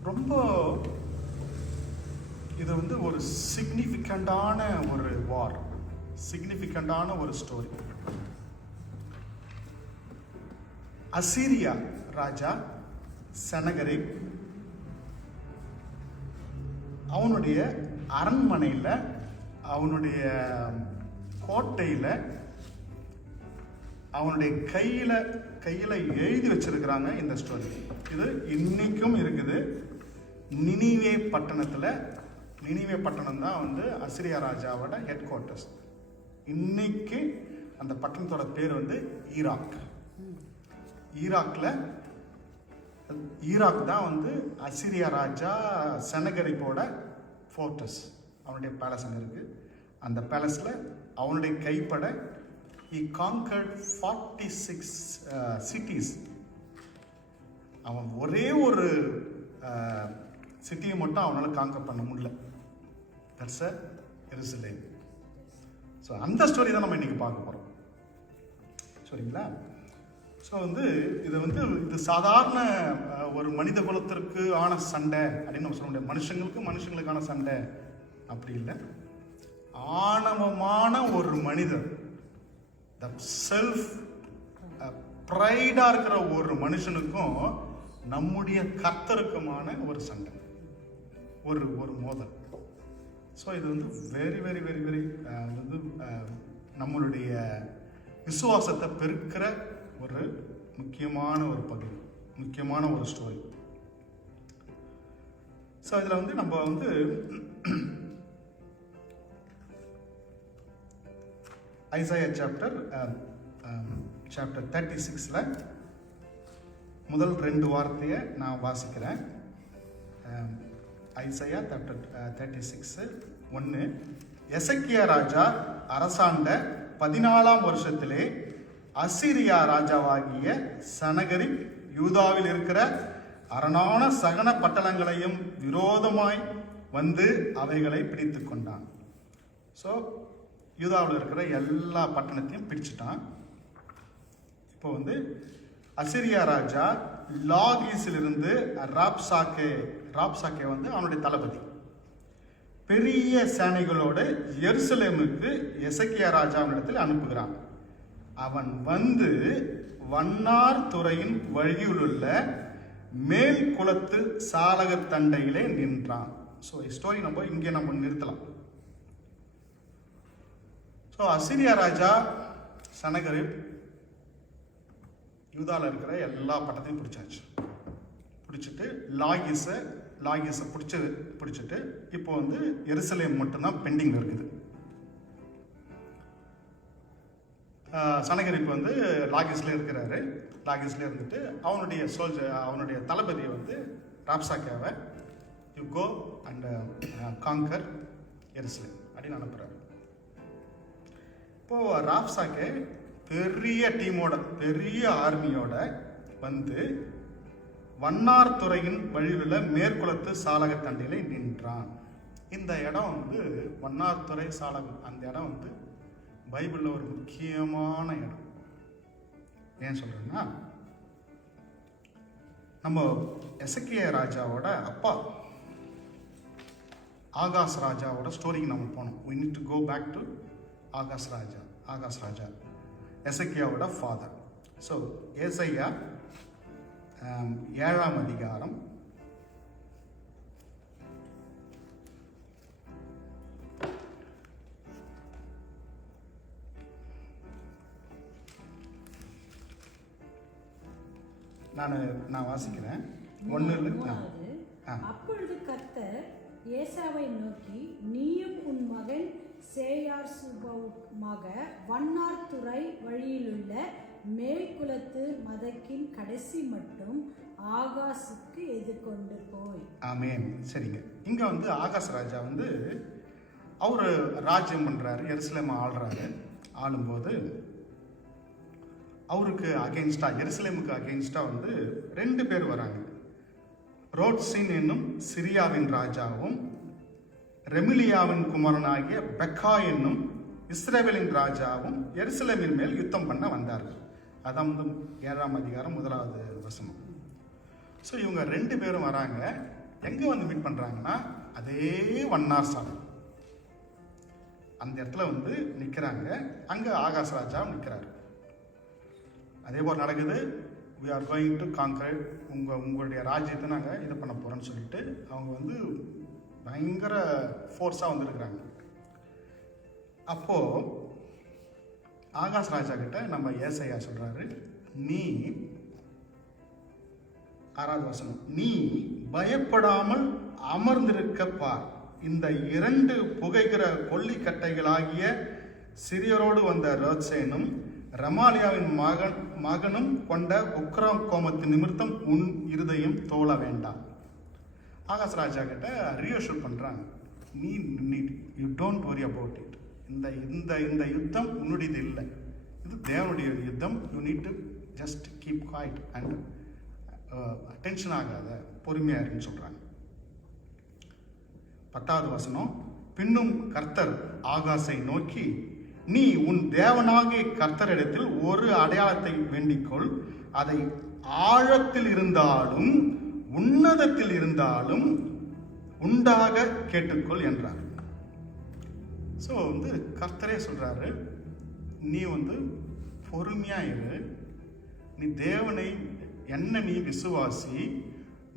ரொம்ப இது வந்து ஒரு சிக்னிஃபிகண்டான ஒரு வார், சிக்னிஃபிகண்டான ஒரு ஸ்டோரி. அசீரியா ராஜா செனகரிப் அவனுடைய அரண்மனையில், அவனுடைய கோட்டையில், அவனுடைய கையில் எழுதி வச்சிருக்கிறாங்க இந்த ஸ்டோரி. இது இன்னைக்கும் இருக்குது. நினிவே பட்டணம் தான் வந்து அசிரியா ராஜாவோட ஹெட் குவார்ட்டர்ஸ். இன்னைக்கு அந்த பட்டணத்தோட பேர் வந்து ஈராக் தான் வந்து அசிரியா ராஜா செனகரிப்போட ஃபோர்ட்டஸ். அவனுடைய பேலஸ் அங்கே இருக்குது. அந்த பேலஸில் அவனுடைய கைப்பட he conquered 46 cities. அவன் ஒரே ஒரு சிட்டியை மட்டும் அவனால் காங்கர் பண்ண முடியல. That's Jerusalem. ஸோ அந்த ஸ்டோரி தான் நம்ம இன்னைக்கு பார்க்க போகிறோம். சரிங்களா? ஸோ வந்து இது சாதாரண ஒரு மனித குலத்திற்கு ஆன சண்டை அப்படின்னு நம்ம சொல்ல முடியாது. மனுஷங்களுக்கான சண்டை அப்படி இல்லை. ஆணவமான ஒரு மனிதர், செல்ஃப் ப்ரைடாக இருக்கிற ஒரு மனுஷனுக்கும் நம்முடைய கர்த்தருக்குமான ஒரு சண்டை, ஒரு மோதல். ஸோ இது வந்து வெரி வெரி வெரி வெரி வந்து நம்மளுடைய விசுவாசத்தை பெருக்கிற ஒரு முக்கியமான ஒரு பகுதி, முக்கியமான ஒரு ஸ்டோரி. ஸோ இதில் வந்து நம்ம வந்து ஐசாயா சாப்டர் 36 முதல் 2 வார்த்தையை நான் வாசிக்கிறேன். Isaiah chapter 36 1. எசேக்கியா ராஜா அரசாண்ட 14ஆம் வருஷத்திலே அசீரியா ராஜாவாகிய சனகரிப் யூதாவில் இருக்கிற அரணான சகன பட்டணங்களையும் விரோதமாய் வந்து அவைகளை பிடித்து கொண்டான். ஸோ யூதாவில் இருக்கிற எல்லா பட்டணத்தையும் பிடிச்சிட்டான். இப்போ வந்து அசீரியா ராஜா லாகீஸிலிருந்து ராப்சாக்கே வந்து அவனுடைய தளபதி பெரிய சேனைகளோடு எருசலேமுக்கு எசேக்கியா ராஜாவினிடத்தில் அனுப்புகிறான். அவன் வந்து வண்ணார் துறையின் வழியிலுள்ள மேல் குளத்து சாலகத் தண்டையிலே நின்றான். ஸோ ஸ்டோரி இங்கே நம்ம நிறுத்தலாம். ஸோ அசீரியா ராஜா சனகரிப் யூதாவில் இருக்கிற எல்லா பட்டத்தையும் பிடிச்சிட்டு லாகீஸை பிடிச்சிட்டு இப்போ வந்து எருசலேம் மட்டும்தான் பெண்டிங் இருக்குது. சனகரிப் வந்து லாகீஸ்ல இருக்கிறாரு. லாகீஸ்ல இருந்துட்டு அவனுடைய தளபதியை வந்து ராப்சாக்கேவை யூ கோ அண்ட் காங்கர் எருசலேம் அப்படின்னு அனுப்புறாரு. இப்போ ராப்சாக்கே பெரிய டீமோட, பெரிய ஆர்மியோட வந்து வண்ணார் துறையின் வழியிலுள்ள மேற்குளத்து சாலகத் தண்டையில நின்றான். இந்த இடம் வந்து வண்ணார் துறை சாலகம், அந்த இடம் வந்து பைபிளில் ஒரு முக்கியமான இடம். ஏன் சொல்றேன்னா, நம்ம எசேக்கியா ராஜாவோட அப்பா ஆகாஸ் ராஜாவோட ஸ்டோரிக்கு நம்ம போனோம். we need to go back to Ahaz ராஜா எசேக்கியாவோட ஃபாதர். ஸோ ஏசாயா 7ஆம் அதிகாரம் 1 நான் வாசிக்கிறேன். 1 அப்பொழுது கர்த்தர் ஏசாவை நோக்கி, நீயும் உன் மகன் சேயார் சுபாவுமாக வண்ணார் துறை வழியிலுள்ள மேற்குலத்து மதக்கின் கடைசி மட்டும் ஆகாசுக்கு எதிர்கொண்டு போய். ஆமென். சரிங்க. இங்க வந்து ஆகாஸ் ராஜா வந்து அவரு ராஜ்யம் பண்றாரு, எருசலேம் ஆளும்போது அவருக்கு அகெயின்ஸ்டா, எருசலேமுக்கு அகெயின்ஸ்டா வந்து 2 பேர் வராங்க. ரோட்சின் என்னும் சிரியாவின் ராஜாவும் ரெமிலியாவின் குமாரனாகிய பெக்கா என்னும் இஸ்ரவேலின் ராஜாவும் எருசலேமின் மேல் யுத்தம் பண்ண வந்தார்கள். அதான் வந்து 7ஆம் அதிகாரம் 1வது வசனம். ஸோ இவங்க 2 பேரும் வராங்க. எங்க வந்து மீட் பண்றாங்கன்னா, அதே வண்ணார் சாலை அந்த இடத்துல வந்து நிற்கிறாங்க. அங்க ஆகாஸ் ராஜா நிற்கிறாரு. அதே போல் நடக்குது. we are going to conquer, உங்களுடைய ராஜ்யத்தை நாங்கள் இது பண்ண போகிறோன்னு சொல்லிட்டு அவங்க வந்து பயங்கர ஃபோர்ஸாக வந்துருக்குறாங்க. அப்போது ஆகாஸ் ராஜா கிட்ட நம்ம ஏசாயா சொல்கிறாரு, நீ 6வது வசனம், நீ பயப்படாமல் அமர்ந்திருக்க பார். இந்த 2 புகைகிற கொல்லிக்கட்டைகளாகிய சிறியரோடு வந்த ரோத்சேனும் ரமாலியாவின் மகனும் கொண்ட உக்ரம் கோமத்து நிமித்தம் உன் இருதயம் தோழ வேண்டாம். ஆகாஸ் ராஜா கிட்ட ரீஅஷ்யூர் பண்றாங்க, நீ you don't worry about it. இந்த யுத்தம் உன்னுடையது இல்லை, இது தேவனுடைய யுத்தம். You need to just keep quiet and tension ஆகாத, பொறுமையா இருக்குன்னு சொல்றாங்க. 10வது வசனம், பின்னும் கர்த்தர் ஆகாசை நோக்கி, நீ உன் தேவனாகிய கர்த்தரிடத்தில் ஒரு அடையாளத்தை வேண்டிக்கொள், அதை ஆழத்தில் இருந்தாலும் உன்னதத்தில் இருந்தாலும் உண்டாக கேட்டுக்கொள் என்றார். ஸோ வந்து கர்த்தரே சொல்றாரு, நீ வந்து பொறுமையா இரு, நீ தேவனை நீ விசுவாசி,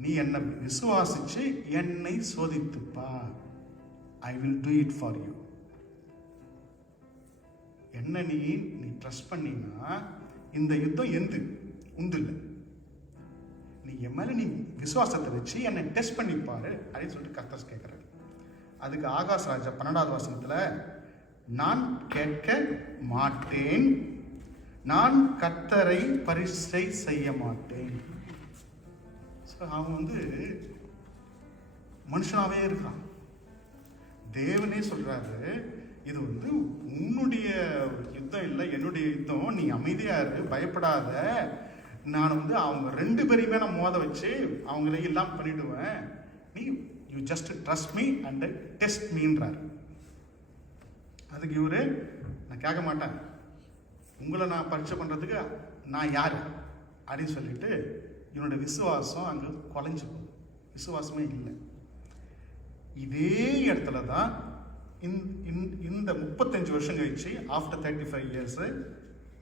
நீ என்னை விசுவாசிச்சு என்னை சோதித்துப்பா I will do it for you. என்ன நீ ட்ரஸ்ட் பண்ணினா இந்த யுத்தம் உண்டு இல்லை. நீ என் மேலே நீ விசுவாசத்தை வச்சு என்னை டெஸ்ட் பண்ணிப்பாரு அப்படின்னு சொல்லிட்டு கர்த்தர் கேட்குறாரு. அதுக்கு ஆகாஷ் ராஜா 12வது வசனத்தில், நான் கேட்க மாட்டேன், நான் கர்த்தரை பரிசை செய்ய மாட்டேன். ஸோ அவன் வந்து மனுஷனாவே இருக்கான். தேவனே சொல்றாரு, இது வந்து உன்னுடைய யுத்தம் இல்லை, என்னுடைய யுத்தம். நீ அமைதியா இரு, பயப்படாத. நான் வந்து அவங்க 2 பேரையுமே நான் மோத வச்சு அவங்கள எல்லாம் பண்ணிடுவேன். நீ you just trust me and test மீன்றார். அதுக்கு இவரு, நான் கேட்க மாட்டேன், உங்களை நான் பரீட்சை பண்ணுறதுக்கு நான் யார் அப்படின்னு சொல்லிட்டு இவனுடைய விசுவாசம் அங்கே குலைஞ்சு போகுது. விசுவாசமே இல்லை. இதே இடத்துல தான் இந்த 35 வருஷம் கழிச்சு, ஆஃப்டர் 35 இயர்ஸு,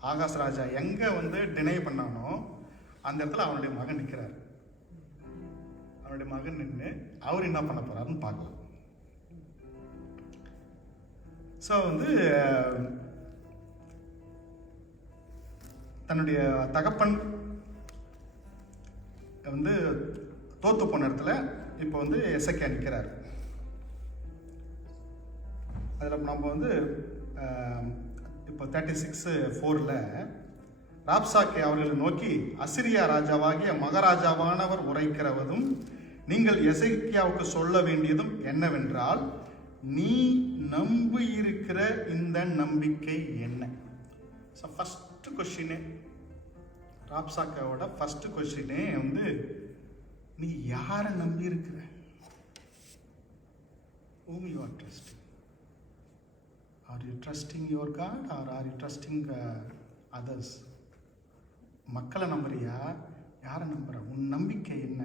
ஆகாஷ் ராஜா எங்கே வந்து டினை பண்ணானோ அந்த இடத்துல அவனுடைய மகன் நிற்கிறார். அவனுடைய மகன் நின்று அவர் என்ன பண்ண போறாருன்னு பார்க்கலாம். ஸோ வந்து தன்னுடைய தகப்பன் வந்து தோத்து போன இடத்துல இப்போ வந்து எசேக்கியா நிற்கிறார். அதில் நம்ம வந்து இப்போ 36:4 ராப்சாக்கே அவர்களை நோக்கி, அசிரியா ராஜாவாகிய மகாராஜாவானவர் உரைக்கிறவதும் நீங்கள் எசேக்கியாவுக்கு சொல்ல வேண்டியதும் என்னவென்றால், நீ நம்பி இருக்கிற இந்த நம்பிக்கை என்ன? ஸோ ஃபர்ஸ்ட் கொஸ்டினே, ராப்சாக்காவோட ஃபர்ஸ்ட் கொஸ்டினே வந்து, நீ யாரை நம்பி இருக்கிற? whom you are trusting? Are you trusting your God or are you trusting others? மக்களை நம்புறியா, யாரை நம்புற? உன் நம்பிக்கை என்ன?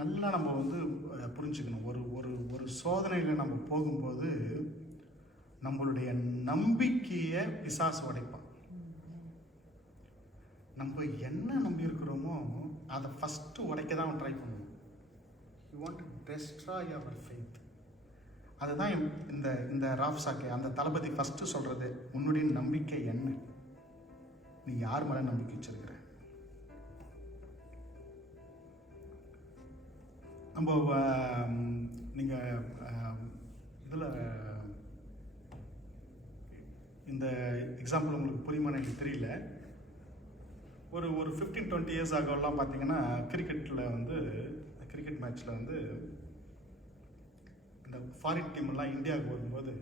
நல்லா நம்ம வந்து புரிஞ்சுக்கணும். ஒரு சோதனையில் நம்ம போகும்போது நம்மளுடைய நம்பிக்கையை பிசாசு உடைப்பான். நம்ம என்ன நம்பி இருக்கிறோமோ அதை ஃபஸ்ட்டு உடைக்க தான் ட்ரை பண்ணுவோம். You want to destroy our faith. அதுதான் இந்த ராப்சாக்கே அந்த தளபதி ஃபஸ்ட்டு சொல்கிறது, உன்னுடைய நம்பிக்கை என்ன? நீ யார் மேலே நம்பிக்கை வச்சிருக்கிற? நம்ம நீங்கள் இதில் இந்த எக்ஸாம்பிள் உங்களுக்கு புரியுமான்னு எனக்கு தெரியல. ஒரு 15-20 இயர்ஸ் ஆகலாம் பார்த்தீங்கன்னா, கிரிக்கெட்டில் வந்து கிரிக்கெட் மேட்ச்சில் வந்து இந்த ஃபாரின் டீமெல்லாம் இந்தியாவுக்கு வரும்போது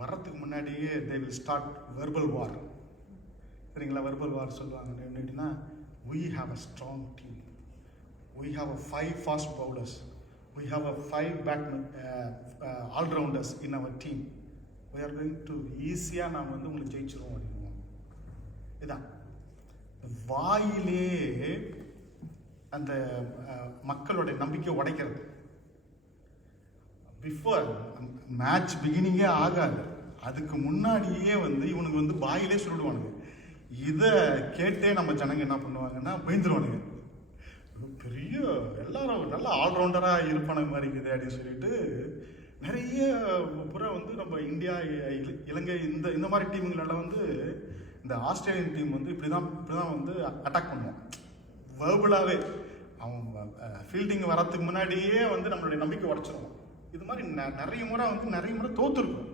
வர்றதுக்கு முன்னாடியே தே வில் ஸ்டார்ட் வெர்பல் வார். சரிங்களா? வெர்பல் வார் சொல்லுவாங்க. எப்படின்னா, we have a strong team, we have a 5 fast bowlers, we have a 5 all-rounders in our team, we are going to ஈஸியாக நாம் வந்து உங்களுக்கு ஜெயிச்சிருவோம் அப்படின்வோம். இதான் வாயிலே அந்த மக்களுடைய நம்பிக்கையை உடைக்கிறது. பிஃபோர் மேட்ச் பிகினிங்கே ஆகாது, அதுக்கு முன்னாடியே வந்து இவனுக்கு வந்து வாயிலே சொல்லிடுவானுங்க. இதை கேட்டே நம்ம ஜனங்க என்ன பண்ணுவாங்கன்னா பயந்துருவானுங்க. பெரிய எல்லாரும் நல்லா ஆல்ரவுண்டராக இருப்பான மாதிரி இருக்குது அப்படின்னு சொல்லிட்டு நிறைய புற வந்து நம்ம இந்தியா, இலங்கை இந்த மாதிரி டீமுங்களெல்லாம் வந்து இந்த ஆஸ்திரேலியன் டீம் வந்து இப்படி தான் வந்து அட்டாக் பண்ணுவோம். வேர்பலாகவே அவங்க ஃபீல்டிங் வரத்துக்கு முன்னாடியே வந்து நம்மளுடைய நம்பிக்கை உடச்சிருவோம். இது மாதிரி நிறைய முறை தோத்துருக்கும்.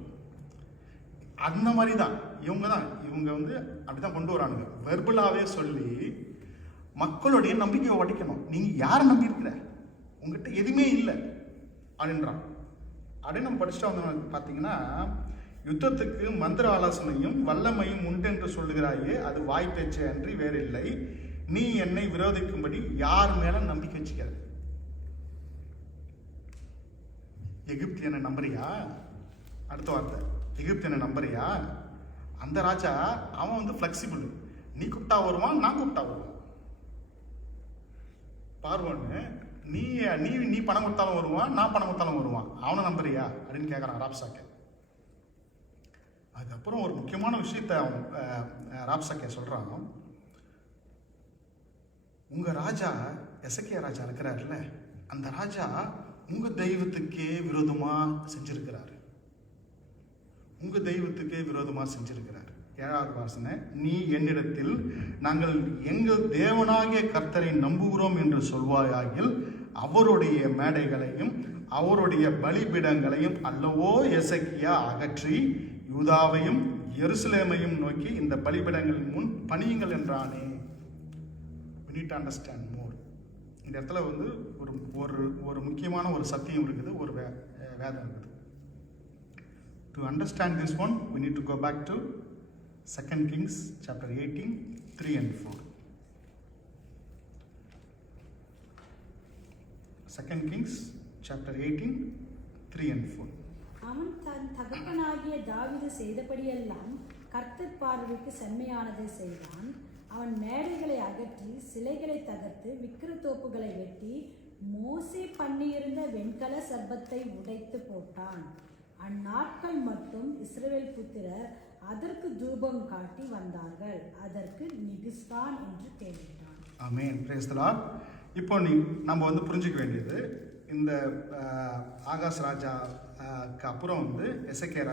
அந்த மாதிரி தான் இவங்க வந்து அப்படிதான் கொண்டு வரானுங்க. வெர்பலாகவே சொல்லி மக்களுடைய நம்பிக்கையை உடைக்கணும். நீங்கள் யாரை நம்பி இருக்கிற? உங்ககிட்ட எதுவுமே இல்லை அப்படின்றான். அப்படின்னு நம்ம படிச்சுட்டு வந்தவங்க பார்த்தீங்கன்னா, யுத்தத்துக்கு மந்திர ஆலோசனையும் வல்லமையும் உண்டு என்று சொல்லுகிறாயே, அது வாய் பேச்சே அன்றி வேறு இல்லை. நீ என்னை விரோதிக்கும்படி யார் மேல நம்பிக்கை வச்சுக்கிற? எகிப்தியனை நம்புறியா? அடுத்த வார்த்தை, எகிப்தியனை நம்புறியா? அந்த ராஜா அவன் வந்து ஃப்ளெக்சிபிள். நீ கூப்பிட்டா வருவான், நான் கூப்பிட்டா வருவான். பார்வோன்னு நீ நீ நீ பணம் கொடுத்தாலும் வருவான், நான் பணம் கொடுத்தாலும் வருவான். அவனை நம்புறியா அப்படின்னு கேட்குறான் ராப்சாக்கே. அதுக்கப்புறம் ஒரு முக்கியமான விஷயத்த ராப்சாக்கே சொல்கிறான். உங்கள் ராஜா எசேக்கியா ராஜா இருக்கிறாருல்ல, அந்த ராஜா உங்கள் தெய்வத்துக்கே விரோதமாக செஞ்சிருக்கிறாரு. உங்கள் தெய்வத்துக்கே விரோதமாக செஞ்சிருக்கிறார். 7வது வாசனை, நீ என்னிடத்தில் நாங்கள் எங்கள் தேவனாகிய கர்த்தரை நம்புகிறோம் என்று சொல்வாயாகில் அவருடைய மேடைகளையும் அவருடைய பலிபீடங்களையும் அல்லவோ எசேக்கியா அகற்றி யூதாவையும் எருசலேமையும் நோக்கி இந்த பலிபீடங்களின் முன் பணியுங்கள் என்றானே. we need to understand more. இந்த இடத்துல வந்து ஒரு ஒரு ஒரு முக்கியமான ஒரு சத்தியம் இருக்குது, ஒரு வேதம் இருக்குது. To understand this one, we need to go back to 2 Kings chapter 18, 3 and 4. 2 Kings chapter 18, 3 and 4. அவன் தன் தகப்பனாகிய தாவீது செய்தபடியெல்லாம் கர்த்தர் பார்வைக்கு செம்மையானதை செய்தான். அவன் மேடைகளை அகற்றி சிலைகளை தகர்த்து விக்கிரத்தோப்புகளை வெட்டி மோசே பண்ணியிருந்த வெண்கல சர்பத்தை உடைத்து போட்டான். அந்நாட்கள் மட்டும் இஸ்ரவேல் புத்திரர் அதற்கு தூபம் காட்டி வந்தார்கள். அதற்கு நிகிஸ்தான் என்று பெயரிட்டான். ஆமென். Praise the Lord. இப்போ நம்ம வந்து புரிஞ்சுக்க வேண்டியது, இந்த ஆகாஷ் ராஜாக்கு அப்புறம் வந்து எசேக்கியா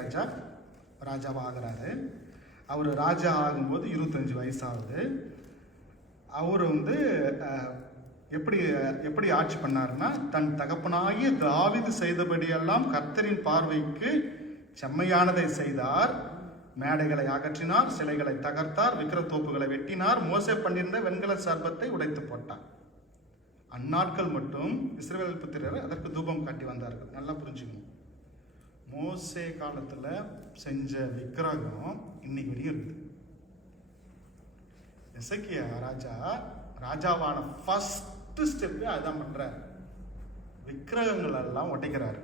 ராஜாவாக ஆகிறாரு. அவர் ராஜா ஆகும்போது 25 வயசாகுது. அவர் வந்து எப்படி ஆட்சி பண்ணாருன்னா, தன் தகப்பனாகிய தாவீது செய்தபடியெல்லாம் கர்த்தரின் பார்வைக்கு செம்மையானதை செய்தார். மேடைகளை அகற்றினார், சிலைகளை தகர்த்தார், விக்கிரத்தோப்புகளை வெட்டினார், மோசே பண்ணியிருந்த வெண்கல சர்பத்தை உடைத்து போட்டார். அந்நாட்கள் மட்டும் இஸ்ரவேல் புத்திரர் அதற்கு தூபம் காட்டி வந்தார்கள். நல்லா புரிஞ்சுக்கணும். மோசே காலத்துல செஞ்ச விக்கிரகம் இன்னைக்கு வரையும் இருக்குது. எசேக்கியா ராஜாவான ஃபர்ஸ்ட் ஸ்டெப்பே அதுதான் பண்றாரு. விக்கிரகங்கள் எல்லாம் உடைக்கிறாரு.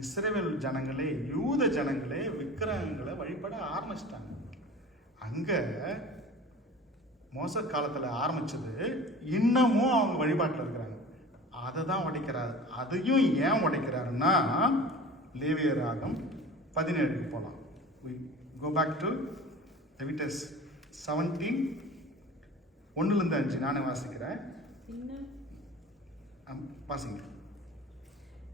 இஸ்ரவேல் ஜனங்களே, யூத ஜனங்களே விக்கிரகங்களை வழிபட ஆரம்பிச்சிட்டாங்க. அங்க மோச காலத்துல ஆரம்பிச்சது இன்னமும் அவங்க வழிபாட்டில் இருக்கிறாங்க. அதை தான் உடைக்கிறாரு. அதையும் ஏன் உடைக்கிறாருன்னா, லேவியராகம் 17 போகலாம். go back to Leviticus 17, 1-5. நானே வாசிக்கிறேன். வாசிங்க.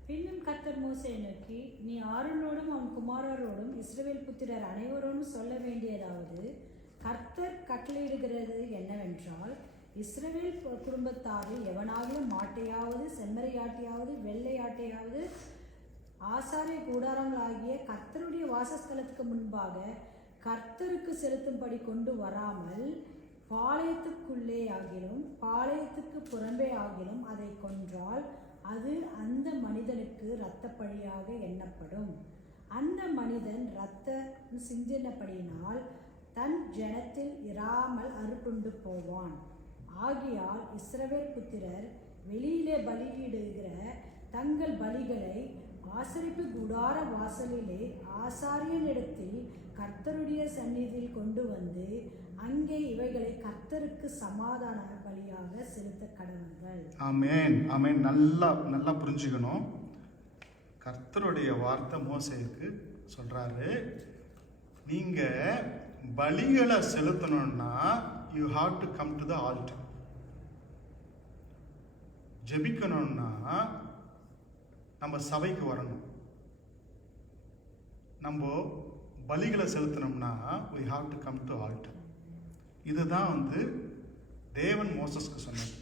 பின்னும் கர்த்தர் மோசேயை நோக்கி, நீ ஆரோனோடும் அவன் குமாரரோடும் இஸ்ரவேல் புத்திரர் அனைவரோடும் சொல்ல வேண்டியதாவது, கர்த்தர் கட்டளையிடுகிறது என்னவென்றால், இஸ்ரவேல் குடும்பத்தாரில் எவனாகிலும் மாட்டையாவது செம்மறியாட்டையாவது வெள்ளையாட்டையாவது ஆசாரிய கூடாரங்களாகிய கர்த்தருடைய வாசஸ்தலத்துக்கு முன்பாக கர்த்தருக்கு செலுத்தும்படி கொண்டு வராமல் பாளையத்துக்குள்ளே ஆகிலும் பாளையத்துக்கு புறம்பே ஆகிலும் அதை கொன்றால் அது அந்த மனிதனுக்கு இரத்தப்பழியாக எண்ணப்படும். அந்த மனிதன் இரத்தம் சிந்தினபடியினால் தன் ஜனத்தில் இராமல் அறுப்புண்டு போவான். ஆகையால் இஸ்ரவேல் புத்திரர் வெளியிலே பலியிடுகிற தங்கள் பலிகளை ஆசரிப்பு கூடார வாசலிலே ஆசாரியனிடத்தில் கர்த்தருடைய சந்நிதியில் கொண்டு வந்து அங்கே இவைகளை கர்த்தருக்கு சமாதான பலியாக செலுத்த கடவுள்கள். ஆமென், ஆமென். நல்லா புரிஞ்சுக்கணும். கர்த்தருடைய வார்த்தை மோசேக்கு சொல்றாரு, நீங்க பலிகளை செலுத்தணும்னா you have to come to the altar. ஜெபிக்கணும்னா நம்ம சபைக்கு வரணும். நம்ம பலிகளை செலுத்தணும்னா we have to come to altar. இதுதான் வந்து தேவன் மோசஸ்க்கு சொன்னார்.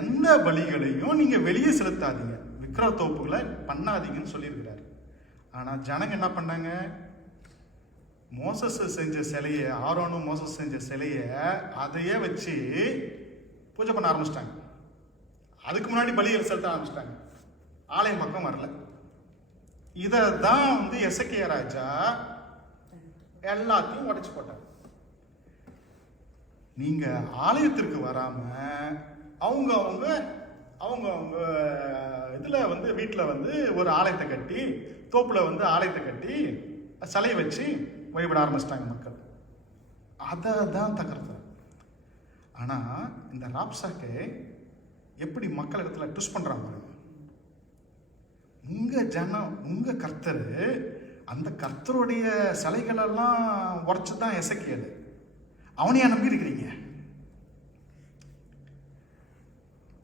எந்த பலிகளையும் நீங்க வெளியே செலுத்தாதீங்க, விக்கிரத்தோப்புகளை பண்ணாதீங்கன்னு சொல்லியிருக்கிறாரு. ஆனா ஜனங்க என்ன பண்ணாங்க? மோசஸ் செஞ்ச சிலையை, ஆரோனும் மோசஸ் செஞ்ச சிலையை அதையே வச்சு பூஜை பண்ண ஆரம்பிச்சிட்டாங்க. அதுக்கு முன்னாடி பலிகளை செலுத்த ஆரம்பிச்சிட்டாங்க. ஆலயம் பக்கம் வரல. இதை தான் வந்து எசேக்கியா ராஜா எல்லாத்தையும் உடைச்சு போட்டார். நீங்க ஆலயத்திற்கு வராம அவங்க இதுல வந்து வீட்டுல வந்து ஒரு ஆலயத்தை கட்டி, தோப்புல வந்து ஆலயத்தை கட்டி சிலையை வச்சு வழிபட ஆரம்பிச்சிட்டாங்க மக்கள். அதை தான் தகர்த்தார். ஆனா இந்த ராப்சாக்கே எப்படி மக்கள் இடத்துல ட்விஸ்ட் பண்றாங்க. உங்க ஜனம், உங்க கர்த்தர், அந்த கர்த்தருடைய சிலைகளெல்லாம் உடைச்சுதான் எசேக்கியேல். அவனையா நம்பி இருக்கிறீங்க?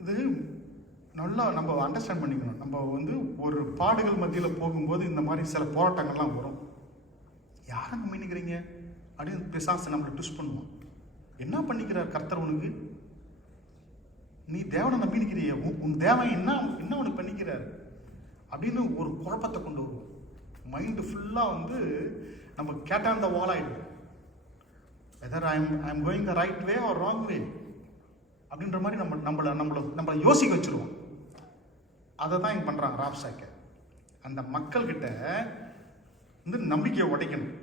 இது நல்லா நம்ம அண்டர்ஸ்டாண்ட் பண்ணிக்கணும். நம்ம வந்து ஒரு பாடுகள் மத்தியில் போகும்போது இந்த மாதிரி சில போராட்டங்கள்லாம் வரும். யாரை நம்பினுக்கிறீங்க அப்படின்னு பிசாசு நம்மளை ட்விஸ்ட் பண்ணுவான். என்ன பண்ணிக்கிறார் கர்த்தர் உனக்கு? நீ தேவனை நம்பினுக்கிறிய, உன் தேவன் என்ன உனக்கு பண்ணிக்கிறாரு அப்படின்னு ஒரு குழப்பத்தை கொண்டு வருவோம். மைண்டு ஃபுல்லாக வந்து நம்ம கேட்டால் அந்த வால் ஆகிடும். Whether I am going the right way or wrong way அப்படின்ற மாதிரி நம்மளை யோசிக்க வச்சுருவோம். அதை தான் இங்கே பண்ணுறாங்க ராப்சாக்கை. அந்த மக்கள்கிட்ட வந்து நம்பிக்கையை உடைக்கணும்.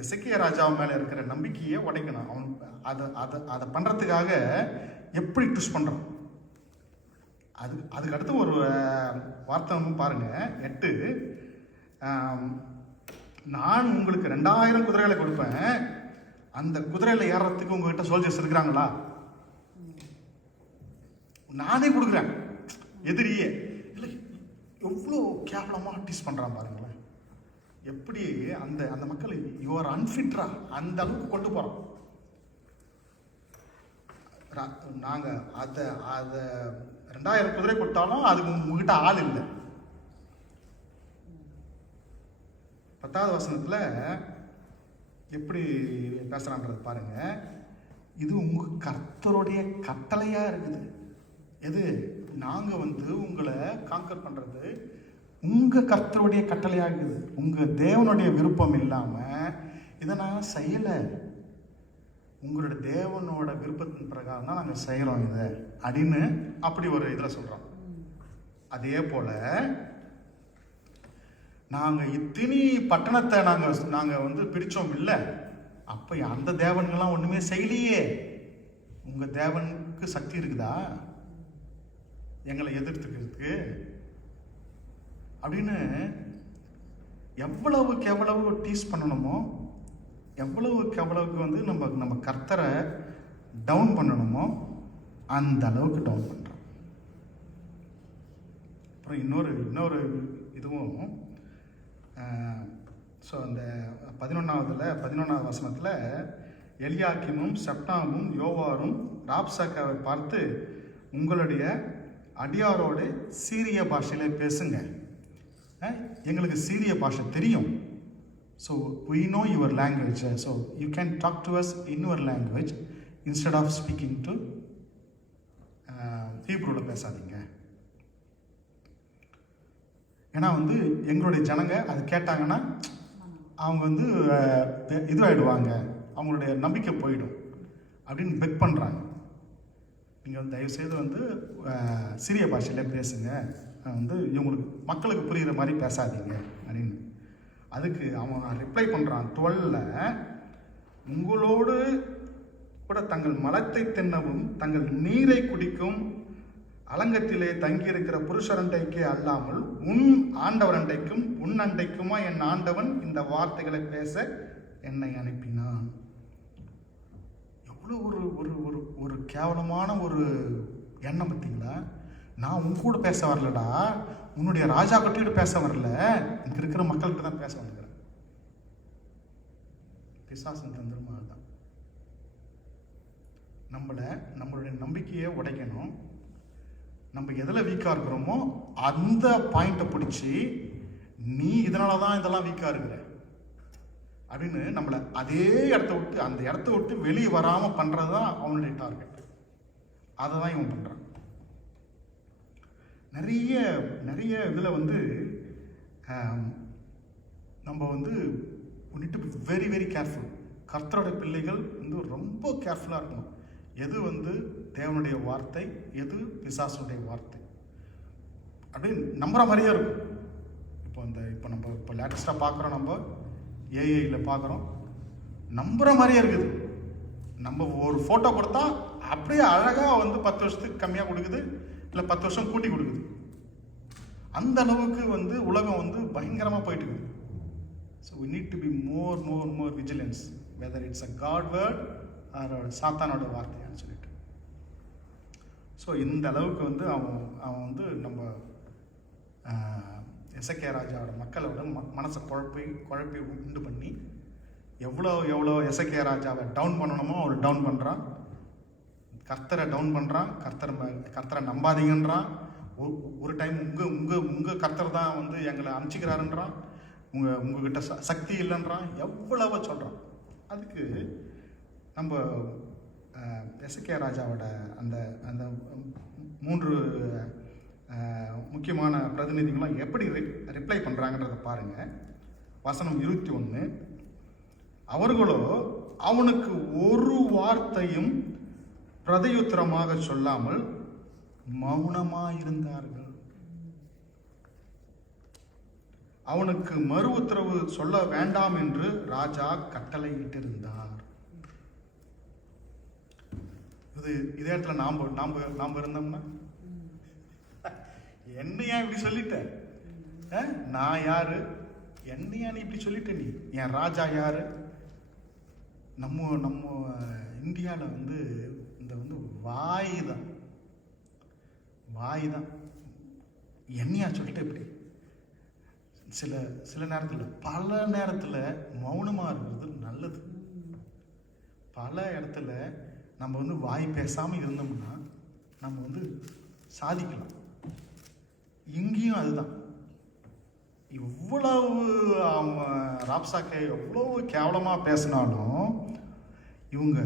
எசேக்கியா ராஜா மேலே இருக்கிற நம்பிக்கையை உடைக்கணும். அவன் அதை பண்ணுறதுக்காக எப்படி ட்விஸ்ட் பண்ணுறான். அதுக்கு அடுத்து ஒரு வார்த்தை பாருங்க 8. நான் உங்களுக்கு 2000 குதிரைகளை கொடுப்பேன், அந்த குதிரையில் ஏறுறதுக்கு உங்ககிட்ட சோல்ஜர்ஸ் இருக்கிறாங்களா? நானே கொடுக்குறேன். எதிரியே இல்லை, எவ்வளோ கேவலமாக டீஸ் பண்ணுறான் பாருங்களேன். எப்படி அந்த மக்கள் யுவர் அன்ஃபிட்ரா அந்த அளவுக்கு கொண்டு போகிறோம். நாங்கள் அதை 2000 குதிரை கொடுத்தாலும் அதுக்கு உங்ககிட்ட ஆள் இல்லை. 10வது வசனத்தில் எப்படி பேசுகிறான்றது பாருங்க. இது உங்கள் கர்த்தருடைய கட்டளையாக இருக்குது. எது? நாங்கள் வந்து உங்களை காங்கர் பண்ணுறது உங்கள் கர்த்தருடைய கட்டளையாக இருக்குது. உங்கள் தேவனுடைய விருப்பம் இல்லாமல் இதை நான் செய்யலை. உங்களோட தேவனோட விருப்பத்தின் பிரகாரம் தான் நாங்கள் செய்கிறோம் இதை அப்படின்னு அப்படி ஒரு இதில் சொல்கிறோம். அதே போல் நாங்கள் இத்தனி பட்டணத்தை நாங்கள் வந்து பிரித்தோம் இல்லை, அப்போ அந்த தேவன்கள்லாம் ஒன்றுமே செய்யலையே. உங்கள் தேவனுக்கு சக்தி இருக்குதா எங்களை எதிர்த்துக்கிறதுக்கு அப்படின்னு எவ்வளவு டீஸ் பண்ணணுமோ, எவ்வளவுக்கு வந்து நம்ம கர்த்தரை டவுன் பண்ணணுமோ அந்த அளவுக்கு டவுன் பண்ணுறோம். அப்புறம் இன்னொரு இதுவும் ஸோ அந்த 11வது வசனத்தில் எலியாக்கிமும் செப்னாமும் யோவாரும் ராப்சாக்காவை பார்த்து, உங்களுடைய அடியாரோடு சீரிய பாஷையில பேசுங்க, எங்களுக்கு சீரிய பாஷை தெரியும். So we know your language, so you can talk to us in your language instead of speaking to ஹீப்ரூவில் பேசாதீங்க. ஏன்னா வந்து எங்களுடைய ஜனங்க அது கேட்டாங்கன்னா அவங்க வந்து இதுவாகிடுவாங்க, அவங்களுடைய நம்பிக்கை போயிடும் அப்படின்னு பெக் பண்ணுறாங்க. நீங்கள் வந்து தயவுசெய்து வந்து சிறிய பாஷையில் பேசுங்க, வந்து இவங்களுக்கு மக்களுக்கு புரிகிற மாதிரி பேசாதீங்க அப்படின்னு. அதுக்கு அவன் ரிப்ளை பண்ணுறான் 12. உங்களோடு கூட தங்கள் மலத்தை தின்னவும் தங்கள் நீரை குடிக்கும் அலங்கத்திலே தங்கியிருக்கிற புருஷரண்டைக்கே அல்லாமல் உன் ஆண்டவர் அண்டைக்கும் உன் அண்டைக்குமா என் ஆண்டவன் இந்த வார்த்தைகளை பேச என்னை அனுப்பினான். எவ்வளோ ஒரு கேவலமான ஒரு எண்ணம் பார்த்தீங்களா? நான் உன் கூட பேச வரலடா, உன்னுடைய ராஜா கட்டிட்டு பேச வரல, இங்க இருக்கிற மக்கள்கிட்ட தான் பேச வந்துக்கிறேன். பிசாசன் தந்திரமா தான் நம்மளுடைய நம்பிக்கையை உடைக்கணும். நம்ம எதில் வீக்காக இருக்கிறோமோ அந்த பாயிண்ட்டை பிடிச்சி நீ இதனால தான் இதெல்லாம் வீக்காக இருக்கிற அப்படின்னு நம்மளை அதே அந்த இடத்த விட்டு வெளியே வராமல் பண்ணுறது தான் அவனுடைய டார்கெட். அதை தான் இவன் பண்ணுறான். நிறைய இதில் வந்து நம்ம வந்து need to be very very careful. கர்த்தரோட பிள்ளைகள் வந்து ரொம்ப கேர்ஃபுல்லாக இருக்கணும். எது வந்து தேவனுடைய வார்த்தை, எது பிசாசுடைய வார்த்தை அப்படின்னு நம்புகிற மாதிரியே இருக்கும். இப்போ லேட்டஸ்டாக பார்க்குறோம், நம்ம ஏஐயில் பார்க்குறோம், நம்புகிற மாதிரியே இருக்குது. நம்ம ஒரு ஃபோட்டோ கொடுத்தா அப்படியே அழகாக வந்து 10 வருஷத்துக்கு கம்மியாக கொடுக்குது, இல்லை 10 வருஷம் கூட்டி கொடுக்குது. அந்த அளவுக்கு வந்து உலகம் வந்து பயங்கரமாக போயிட்டு இருக்குது. So we need to be more vigilance whether it's a God word or சாத்தானோட வார்த்தையான்னு சொல்லிட்டு. ஸோ இந்த அளவுக்கு வந்து அவன் வந்து நம்ம எசேக்கியா ராஜாவோட மக்களோட மனசை குழப்பி உண்டு பண்ணி எவ்வளோ எசேக்கியா ராஜாவை டவுன் பண்ணணுமோ அவர் டவுன் பண்ணுறான். கர்த்தரை டவுன் பண்ணுறான். கர்த்தரை நம்பாதீங்கன்றான். ஒரு டைம் உங்கள் கர்த்தர் தான் வந்து எங்களை அனுப்பிச்சிக்கிறாருன்றான், உங்ககிட்ட சக்தி இல்லைன்றான், எவ்வளவோ சொல்கிறான். அதுக்கு நம்ம எசேக்கியா ராஜாவோட அந்த அந்த 3 முக்கியமான பிரதிநிதிகளும் எப்படி ரிப்ளை பண்ணுறாங்கன்றத பாருங்கள். வசனம் 21, அவர்களோ அவனுக்கு ஒரு வார்த்தையும் பிரதியுத்தரமாக சொல்லாமல் மௌனமாயிருந்தார்கள். அவனுக்கு மறு உத்தரவு சொல்ல வேண்டாம் என்று ராஜா கட்டளையிட்டிருந்தார். இதே இடத்துல நாம இருந்தோம்னா, என்னையா இப்படி சொல்லிட்ட, நான் யாரு, என்னையா நீ இப்படி சொல்லிட்ட, நீ என் ராஜா யாரு? நம்ம இந்தியாவில் வந்து இந்த வந்து வாய் தான் என்னையா சொல்லிட்டு இப்படி. சில நேரத்தில், பல நேரத்தில் மௌனமாக இருக்கிறது நல்லது. பல இடத்துல நம்ம வந்து வாய் பேசாமல் இருந்தோம்னா நம்ம வந்து சாதிக்கலாம். இங்கேயும் அதுதான். இவ்வளவு ராப்சாக்கை எவ்வளவு கேவலமாக பேசினாலும் இவங்க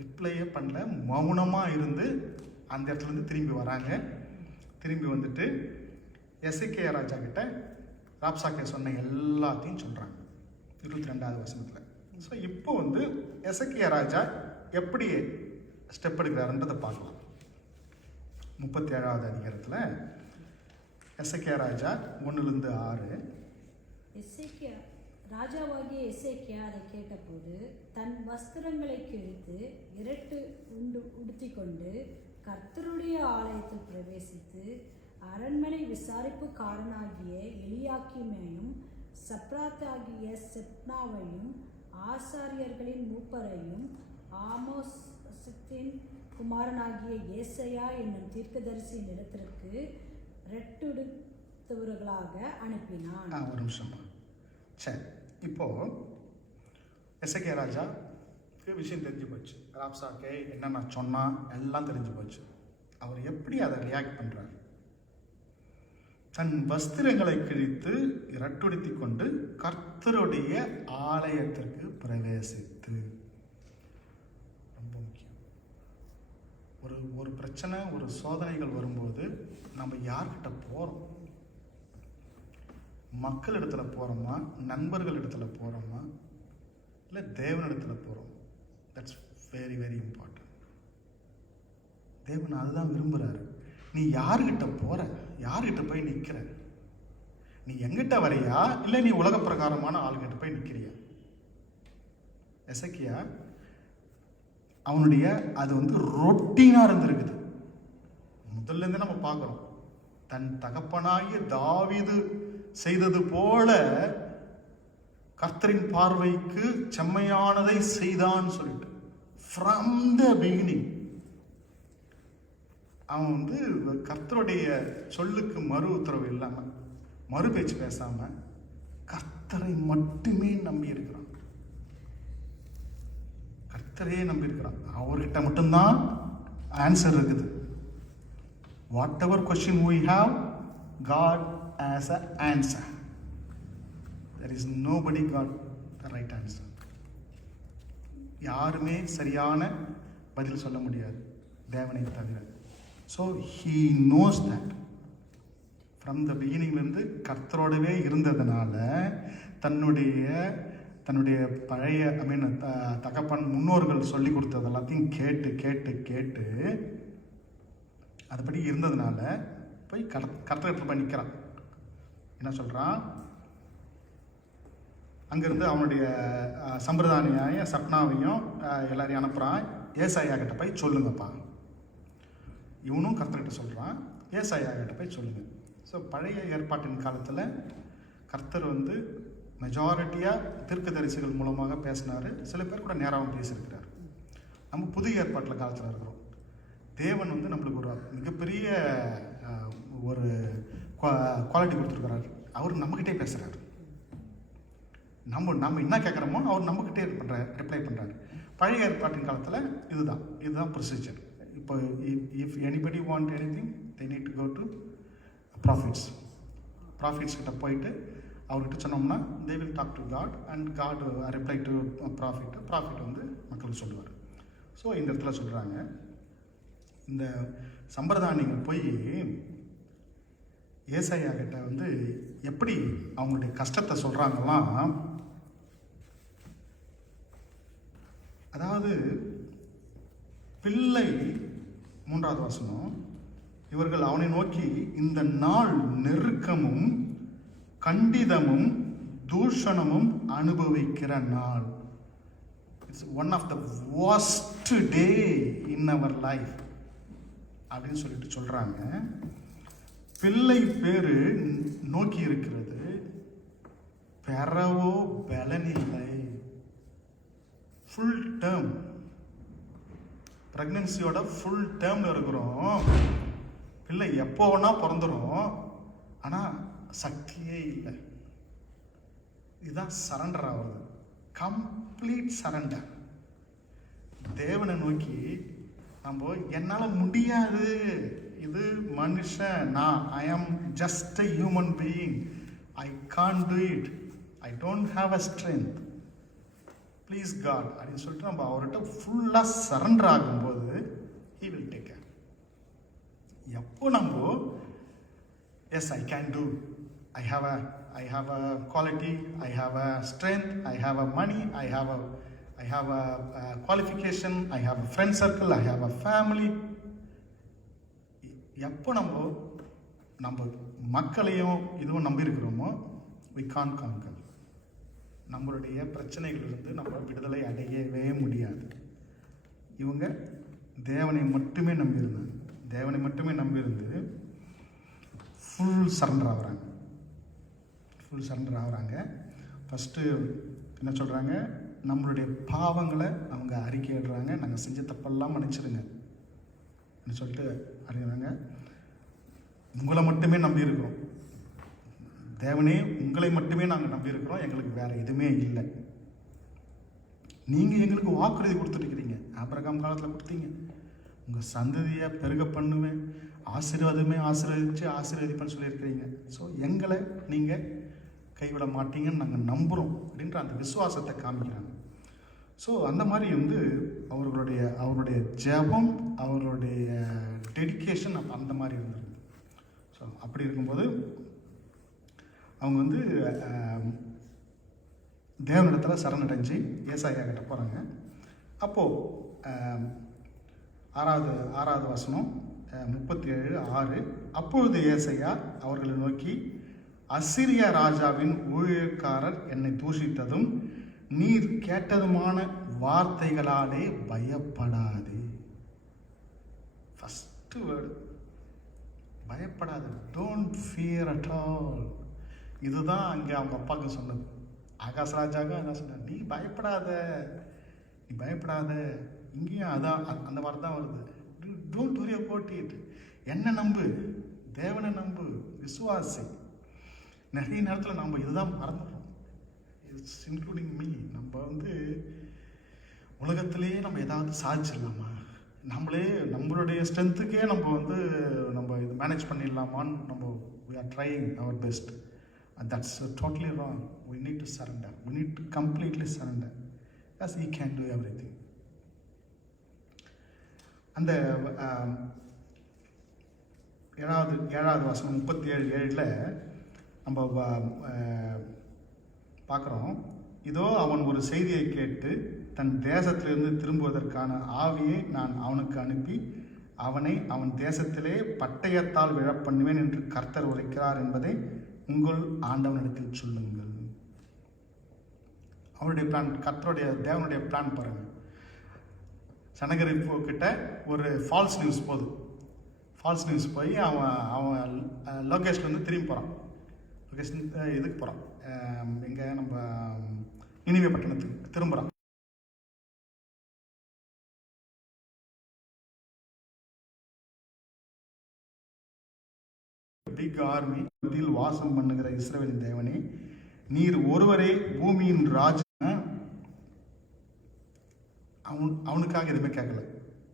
ரிப்ளையே பண்ணல, மௌனமாக இருந்து அந்த இடத்துலேருந்து திரும்பி வராங்க. திரும்பி வந்துட்டு எசேக்கியா ராஜா கிட்ட ராப்சாக்கை சொன்ன எல்லாத்தையும் சொல்கிறாங்க 22வது வசனத்தில். ஸோ இப்போ வந்து எசேக்கியா ராஜா எப்படி ஸ்டெப் எடுக்கிறாருன்றதை பார்க்கலாம். 37வது அதிகாரத்தில் எசேக்கியா ராஜா 1-6. ராஜாவாகிய எசேக்கியா அதை கேட்டபோது தன் வஸ்திரங்களை கிழித்து இரட்டு உடுத்திக்கொண்டு கர்த்தருடைய ஆலயத்தில் பிரவேசித்து அரண்மனை விசாரிப்புக்காரனாகிய எலியாக்கிமையும் சப்ராத்தாகிய செப்னாவையும் ஆசாரியர்களின் மூப்பரையும் ஆமோஸின் குமாரனாகிய ஏசையா என்னும் தீர்க்கதரிசியின் இடத்திற்கு ரெட்டுடுத்தவர்களாக அனுப்பினான். ஒரு நிமிஷம். சரி, இப்போ எசேக்கியா ராஜாக்கு விஷயம் தெரிஞ்சு போச்சு. ராப்சாக்கே என்னென்ன சொன்னா எல்லாம் தெரிஞ்சு போச்சு. அவர் எப்படி அதை ரியாக்ட் பண்ணுறார்? தன் வஸ்திரங்களை கிழித்து இரட்டுடுத்தி கொண்டு கர்த்தருடைய ஆலயத்திற்கு பிரவேசித்து. ரொம்ப முக்கியம். ஒரு பிரச்சனை, ஒரு சோதனைகள் வரும்போது நம்ம யார்கிட்ட போகிறோம்? மக்களிடத்துல போகிறோமா, நண்பர்கள் இடத்துல போகிறோமா, இல்லை தேவனிடத்துல போகிறோம்? That's very very important. தேவன் அதுதான் விரும்புகிறாரு. நீ யார்கிட்ட போகிற, யார்கிட்ட போய் நிற்கிற? நீ எங்கிட்ட வரையா, இல்லை நீ உலக பிரகாரமான ஆளுகிட்ட போய் நிற்கிறியா? எசேக்கியா அவனுடைய அது வந்து ரொட்டீனாக இருந்திருக்குது. முதல்லேருந்து நம்ம பார்க்குறோம், தன் தகப்பனாகிய தாவீது செய்தது போல கர்த்தரின் பார்வைக்கு செம்மையானதை செய்தான் சொல்லிட்டு ஃப்ரம் த பிகினிங் அவன் வந்து கர்த்தருடைய சொல்லுக்கு மறு உத்தரவு இல்லாமல், மறு பேச்சு பேசாமல் கர்த்தரை மட்டுமே நம்பி இருக்கிறான். கர்த்தரையே நம்பி இருக்கிறான். அவர்கிட்ட மட்டும்தான் ஆன்சர் இருக்குது. What ever question we have, God has an answer. There is nobody got the right answer. யாருமே சரியான பதில் சொல்ல முடியாது தேவனை தவிர. So he knows that. From the பிகினிங்லேருந்து கர்த்தரோடவே இருந்ததுனால தன்னுடைய பழைய தகப்பன் முன்னோர்கள் சொல்லி கொடுத்தது எல்லாத்தையும் கேட்டு அதுபடி இருந்ததுனால போய் கர்த்தர்கிட்ட போய் நிற்கிறான். என்ன சொல்கிறான்? அங்கேருந்து அவனுடைய சம்பிரதாய சப்னாவையும் எல்லாரையும் அனுப்புகிறான். ஏசாயா கிட்ட போய் சொல்லுங்கப்பா. இவனும் கர்த்தர்கிட்ட சொல்கிறான், ஏசாயா கிட்ட போய் சொல்லுங்க. ஸோ பழைய ஏற்பாட்டின் காலத்தில் கர்த்தர் வந்து மெஜாரிட்டியாக தீர்க்கதரிசிகள் மூலமாக பேசினார். சில பேர் கூட நேராகவும் பேசியிருக்கிறார். நம்ம புதிய ஏற்பாட்டில் காலத்தில் இருக்கிறோம். தேவன் வந்து நம்மளுக்கு ஒரு மிகப்பெரிய ஒரு குவாலிட்டி கொடுத்துருக்கிறாரு. அவர் நம்மக்கிட்டே பேசுகிறாரு. நம்ம என்ன கேட்குறோமோ அவர் நம்மக்கிட்டே ரிப்ளை பண்ணுறாரு. பழைய ஏற்பாட்டின் காலத்தில் இதுதான் ப்ரொசீஜர். இப்போ if anybody want anything they need to go to prophets கிட்ட போயிட்டு அவர்கிட்ட சொன்னோம்னா they will talk to God and God reply to prophet வந்து மக்களுக்கு சொல்லுவார். ஸோ இந்த இடத்துல சொல்கிறாங்க, இந்த சம்பிரதாயங்கள் போய் ஏசாயா கிட்ட வந்து எப்படி அவங்களுடைய கஷ்டத்தை சொல்கிறாங்கலாம். அதாவது பிள்ளை 3வது வசனம், இவர்கள் அவனை நோக்கி இந்த நாள் நெருக்கமும் கண்டிதமும் தூஷணமும் அனுபவிக்கிற நாள். It's one of the worst day in our life அப்படின்னு சொல்லிட்டு சொல்கிறாங்க. பிள்ளை பேரு நோக்கி இருக்கிறது, பெறவோ பலனில்லை. ஃபுல் டேர்ம் ப்ரெக்னன்சியோட ஃபுல் டேர்மில் இருக்கிறோம். பிள்ளை எப்போ வேணா பிறந்துடும், ஆனால் சக்தியே இல்லை. இதுதான் சரண்டர் ஆகுறது, கம்ப்ளீட் சரண்டர். தேவனை நோக்கி நம்ம என்னால் முடியாது, இது மனுஷன், நான் I am just a human being, I can't do it, I don't have a strength, please God அப்படின்னு சொல்லிட்டு நம்ம அவர்கிட்ட ஃபுல்லாக சரண்டர் ஆகும்போது ஹீ வில் டேக் கேர். எப்போ நம்ம yes I can do, I have a quality, I have a strength, I have a money, I have a qualification, I have a friend circle, I have a family. எப்போ நம்ம மக்களையும் இதுவும் நம்பி இருக்கிறோமோ we can't conquer. நம்மளுடைய பிரச்சனைகளிலிருந்து நம்ம விடுதலை அடையவே முடியாது. இவங்க தேவனை மட்டுமே நம்பியிருந்தாங்க. தேவனை மட்டுமே நம்பியிருந்து ஃபுல் சரண்டர் ஆகுறாங்க. ஃபஸ்ட்டு என்ன சொல்கிறாங்க, நம்மளுடைய பாவங்களை அவங்க அறிக்கையிடுறாங்க. நாங்கள் செஞ்ச தப்பெல்லாம் மன்னிச்சிடுங்க அப்படின்னு சொல்லிட்டு அறிகிறாங்க. உங்களை மட்டுமே நம்பியிருக்கிறோம், தேவனே உங்களை மட்டுமே நாங்கள் நம்பியிருக்கிறோம், எங்களுக்கு வேறு எதுவுமே இல்லை. நீங்கள் எங்களுக்கு வாக்குறுதி கொடுத்துருக்கிறீங்க, ஆபிரகாம் காலத்தில் கொடுத்தீங்க, உங்கள் சந்ததியை பெருக பண்ணுவேன், ஆசீர்வதிப்பேன்னு சொல்லியிருக்கிறீங்க. ஸோ எங்களை நீங்கள் கைவிட மாட்டீங்கன்னு நாங்கள் நம்புகிறோம் அப்படின்ற அந்த விசுவாசத்தை காமிக்கிறாங்க. ஸோ அந்த மாதிரி வந்து அவர்களுடைய ஜெபம், அவர்களுடைய டெடிக்கேஷன் அந்த மாதிரி இருந்தது. ஸோ அப்படி இருக்கும்போது அவங்க வந்து தேவனிடத்தில் சரணடைஞ்சு ஏசாயா கிட்ட போகிறாங்க. அப்போது 6வது வசனம் 37:6, அப்பொழுது ஏசாயா அவர்களை நோக்கி, அசிரியா ராஜாவின் ஊழியக்காரர் என்னை தூஷித்ததும் நீர் கேட்டதுமான வார்த்தைகளாலே பயப்படாதே. ஃபர்ஸ்ட் வேர்டு பயப்படாது, டோன்ட் ஃபியர் அட் ஆல். இதுதான் அங்கே அவங்க அப்பாவுக்கு சொன்னது. ஆகாஷ் ராஜாவுக்கு அதான் சொன்னார், நீ பயப்படாத. இங்கேயும் அதான் அந்த வார்த்தை தான் வருது, டோன்ட் வரி அபௌட் இட். என்ன நம்பு, தேவனை நம்பு, விசுவாசி. நிறைய நேரத்தில் நம்ம இதுதான் மறந்துடுறோம், இட்ஸ் இன்க்ளூடிங் மீ. நம்ம வந்து உலகத்திலேயே நம்ம ஏதாவது சாதிச்சிடலாமா, நம்மளுடைய ஸ்ட்ரென்த்துக்கே நம்ம இது மேனேஜ் பண்ணிடலாமான்னு நம்ம we are trying our best, and that's totally wrong. We need to surrender, we need to completely surrender, as he can do everything. அந்த 7வது வசனம் 37:7 நம்ம பார்க்குறோம். இதோ அவன் ஒரு செய்தியை கேட்டு தன் தேசத்திலிருந்து திரும்புவதற்கான ஆவியை நான் அவனுக்கு அனுப்பி அவனை அவன் தேசத்திலே பட்டயத்தால் விழப்பண்ணுவேன் என்று கர்த்தர் உரைக்கிறார் என்பதை உங்கள் ஆண்டவனிடத்தில் சொல்லுங்கள். அவருடைய பிளான், கர்த்தருடைய தேவனுடைய பிளான் பாருங்கள். சனகரிப்பு கிட்ட ஒரு ஃபால்ஸ் நியூஸ் போய் அவன் லொகேஷன்லேருந்து திரும்பி போகிறான். லொகேஷன் இதுக்கு போகிறான், எங்கே நம்ம நினிவே பட்டணத்துக்கு திரும்புகிறான். பிக் ஆர்மி மத்தியில் வாசம் பண்ணுகிற இஸ்ரவேலின் தேவனே, நீர் ஒருவரே பூமியின் ராஜா. அவனுக்காக எதுவுமே கேட்கல,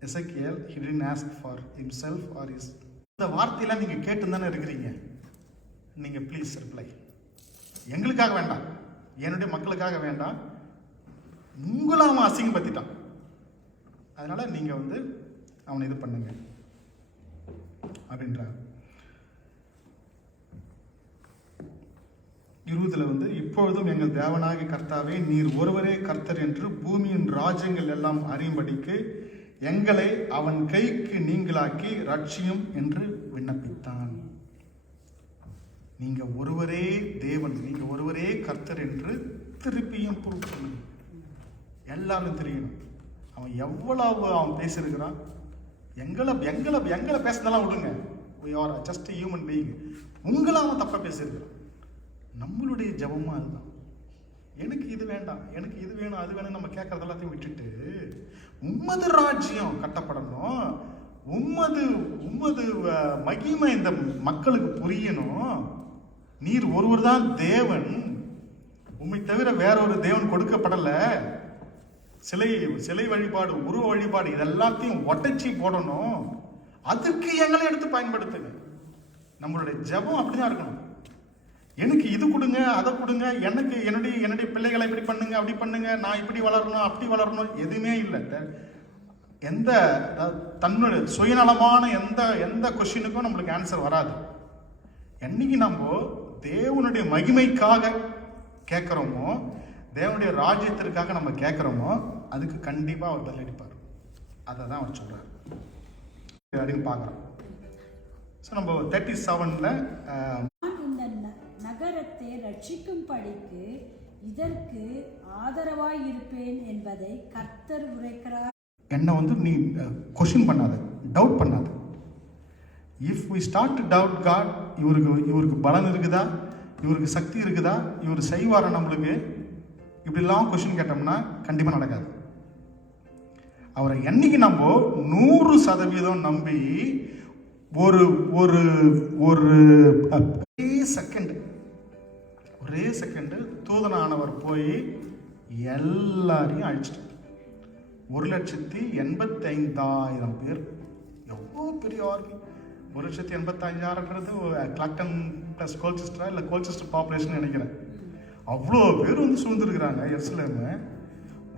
எசேக்கியேல் he didn't ask for himself or his. இந்த வார்த்தையெல்லாம் நீங்கள் கேட்டு தானே இருக்கிறீங்க. நீங்கள் ப்ளீஸ் ரிப்ளை. எங்களுக்காக வேண்டாம், என்னுடைய மக்களுக்காக வேண்டாம், உங்களை அவன் அசிங்கப்படுத்திட்டான். அதனால் நீங்கள் வந்து அவனை இது பண்ணுங்க அப்படின்றார். 20 வந்து, இப்பொழுதும் எங்கள் தேவனாகிய கர்த்தாவே, நீர் ஒருவரே கர்த்தர் என்று பூமியின் ராஜ்யங்கள் எல்லாம் அறியும்படிக்கு எங்களை அவன் கைக்கு நீங்களாக்கி ரட்சியும் என்று விண்ணப்பித்தான். நீங்க ஒருவரே தேவன், நீங்க ஒருவரே கர்த்தர் என்று திருப்பியும் ப்ரூவ் பண்ணுங்க. எல்லாரும் தெரியணும் அவன் எவ்வளவு அவன் பேசியிருக்கிறான். எங்களை எங்களை எங்களை பேசுறதெல்லாம் விடுங்க, we are just a human being. உங்களை அவன் தப்பா பேசியிருக்கிறான். நம்மளுடைய ஜபமா அதுதான். எனக்கு இது வேண்டாம், எனக்கு இது வேணும், அது வேணும் நம்ம கேட்கறது எல்லாத்தையும் விட்டுட்டு உம்மது ராஜ்யம் கட்டப்படணும், உம்மது மகிமை இந்த மக்களுக்கு புரியணும். நீர் ஒருவர் தான் தேவன், உம்மை தவிர வேற ஒரு தேவன் கொடுக்கப்படல. சிலை வழிபாடு, உருவ வழிபாடு இதெல்லாத்தையும் ஒட்டச்சி போடணும். அதுக்கு எங்களை எடுத்து பயன்படுத்துங்க. நம்மளுடைய ஜபம் அப்படிதான் இருக்கணும். எனக்கு இது கொடுங்க, அதை கொடுங்க, எனக்கு என்னுடைய பிள்ளைகளை இப்படி பண்ணுங்க, அப்படி பண்ணுங்க, நான் இப்படி வளரணும், அப்படி வளரணும், எதுவுமே இல்லை. எந்த தன்னுடைய சுயநலமான எந்த கொஸ்டினுக்கும் நம்மளுக்கு ஆன்சர் வராது. என்னைக்கு நம்ம தேவனுடைய மகிமைக்காக கேட்குறோமோ, தேவனுடைய ராஜ்யத்திற்காக நம்ம கேட்குறோமோ, அதுக்கு கண்டிப்பாக அவர் பதிலளிப்பார். அதை தான் அவர் சொல்கிறார் அப்படின்னு பார்க்குறோம். ஸோ நம்ம 37ல் நகரத்தை ரட்சிக்கும்படிக்கு இதற்கு ஆதரவாய் இருப்பேன் என்பதை கர்த்தர் உரைக்கிறார். என்ன வந்து நீ கொஸ்டின் பண்ணாத, டவுட் பண்ணாத. If we start to doubt God, இவருக்கு பலன் இருக்குதா, இவருக்கு சக்தி இருக்குதா, இவர் செய்வாரா நம்மளுக்கு, இப்படிலாம் கொஸ்டின் கேட்டோம்னா கண்டிப்பாக நடக்காது. அவரை என்னைக்கு நம்ம 100% நம்பி ஒரு ஒரு ஒரு ஒரே செகண்ட் தூதனானவர் போய் எல்லாரையும் அழிச்சிட்டு 1,85,000 பேர். எவ்வளோ பெரிய ஆர்மி! 1,85,000ன்றது கிளாக்டன் ப்ளஸ் கோல்செஸ்டரா இல்லை கோல்செஸ்டர் பாப்புலேஷன் நினைக்கிறேன். அவ்வளோ பேர் வந்து சூழ்ந்துருக்குறாங்க எருசலேமு.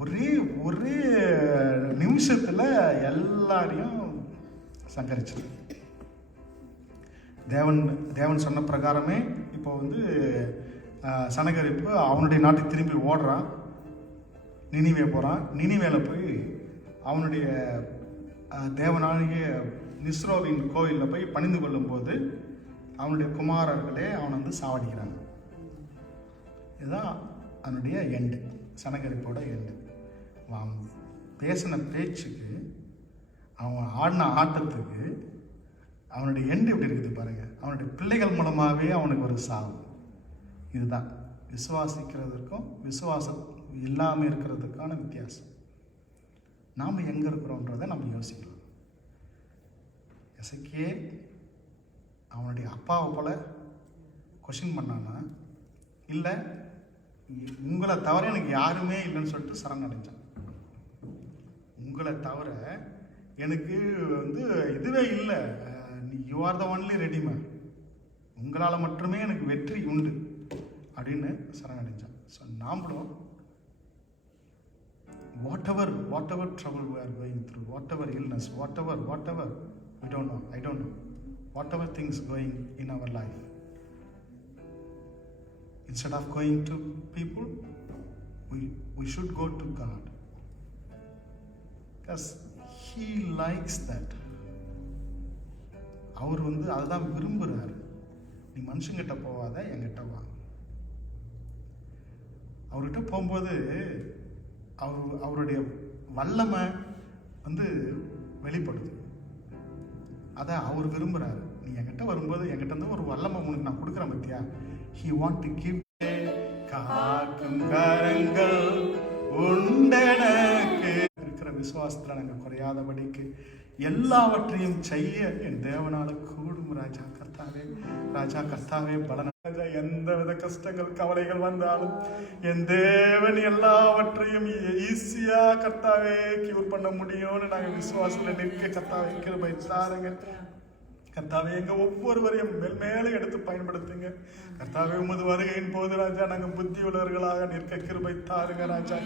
ஒரே நிமிஷத்தில் எல்லாரையும் சங்கரிச்சு தேவன் சொன்ன பிரகாரமே இப்போ வந்து சனகரிப்பு அவனுடைய நாட்டுக்கு திரும்பி ஓடுறான். நினிவே போகிறான். நினிவேல போய் அவனுடைய தேவனாகிய நிஸ்ரோவின் கோயிலில் போய் பணிந்து கொள்ளும்போது அவனுடைய குமாரர்களே அவனை வந்து சாவடிக்கிறாங்க. இதுதான் அவனுடைய எண்டு, சனகரிப்போட எண்டு. அவன் பேசின பேச்சுக்கு, அவன் ஆடின ஆட்டத்துக்கு அவனுடைய எண்டு எப்படி இருக்குது பாருங்க. அவனுடைய பிள்ளைகள் மூலமாகவே அவனுக்கு ஒரு சாவு. இதுதான் விசுவாசிக்கிறதுக்கும் விசுவாசம் இல்லாமல் இருக்கிறதுக்கான வித்தியாசம். நாம் எங்கே இருக்கிறோன்றதை நம்ம யோசிக்கலாம். எசேக்கியே அவனுடைய அப்பாவை போல கொஸ்டின் பண்ணானா, இல்லை உங்களை தவிர எனக்கு யாருமே இல்லைன்னு சொல்லிட்டு சரணடைஞ்சான். உங்களை தவிர எனக்கு வந்து இதுவே இல்லை, you are the only readymade, உங்களால் மட்டுமே எனக்கு வெற்றி உண்டு அப்படின்னு சரணடைஞ்சான். ஸோ நாமளும் whatever trouble we are going through, whatever illness, whatever we don't know, I don't know, whatever things going in our life, instead of going to people, we should go to God, because he likes that. அவர் வந்து அதுதான் விரும்புகிறாரு. நீ மனுஷங்கிட்ட போவாத, என்கிட்ட வா. அவர்கிட்ட போகும்போது அவருடைய வல்லமை வந்து வெளிப்படுது. அதை அவர் விரும்புகிறாரு. நீ என்கிட்ட வரும்போது என்கிட்ட இருந்து ஒரு வல்லமை உனக்கு நான் கொடுக்குறேன் பத்தியா. He want to give. காக்கும் கரங்கள் உண்டெனக்கு இருக்கிற விசுவாசத்தில் நாங்கள் குறையாதபடிக்கு எல்லாவற்றையும் செய்ய என் தேவனால கூடும். ராஜா கர்த்தாவே பலன எந்த வித கஷ்டங்கள் கவலைகள் வந்தாலும் என் தேவன் எல்லாவற்றையும் ஈஸியா கர்த்தாவே கியூர் பண்ண முடியும்னு நாங்க விசுவாசத்துல நிற்க கர்த்தாவே கிருபை தாருங்க. கர்த்தாவே எங்க ஒவ்வொருவரையும் மேலே எடுத்து பயன்படுத்துங்க. கர்த்தாவே உமது வருகையின் போது ராஜா நாங்கள் புத்தி உள்ளவர்களாக நிற்க கிருபை தாருங்க ராஜா.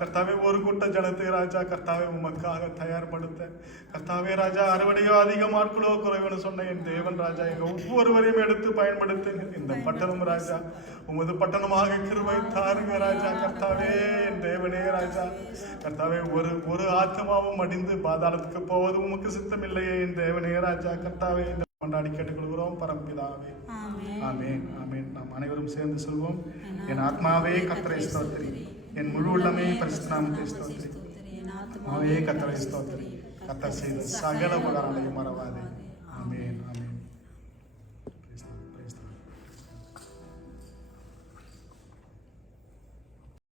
கர்த்தாவே ஒரு கூட்ட ஜனத்தை ராஜா கர்த்தாவே உமக்காக தயார்படுத்த கர்த்தாவே ராஜா அறுவடையோ அதிகம் ஆட்களோ குறைவுன்னு சொன்ன என் தேவன் ராஜா எங்க ஒவ்வொருவரையும் எடுத்து பயன்படுத்துங்க. இந்த பட்டணம் ராஜா உமது பட்டணமாக கிருபை தாருங்க ராஜா. கர்த்தாவே என் தேவனே ராஜா கர்த்தாவே ஒரு ஆத்மாவும் அடிந்து பாதாளத்துக்கு போவது உமக்கு சித்தம் இல்லையே என் தேவனே ராஜா. கர்த்தாவே இந்த கொண்டாடி கேட்டுக்கொள்கிறோம் பரம்பிதாவே. ஆமென் ஆமென். நாம் அனைவரும் சேர்ந்து சொல்வோம். என் ஆத்மாவே கர்த்தரை ஸ்தோத்திரி, என் முழு உள்ளமே பரிசுத்த நாமத்தை ஸ்தோத்திரி. ஆத்மாவே கர்த்தரை ஸ்தோத்திரி, கர்த்தர் செய்த சகல உபகாரங்களையும் மறவாதே.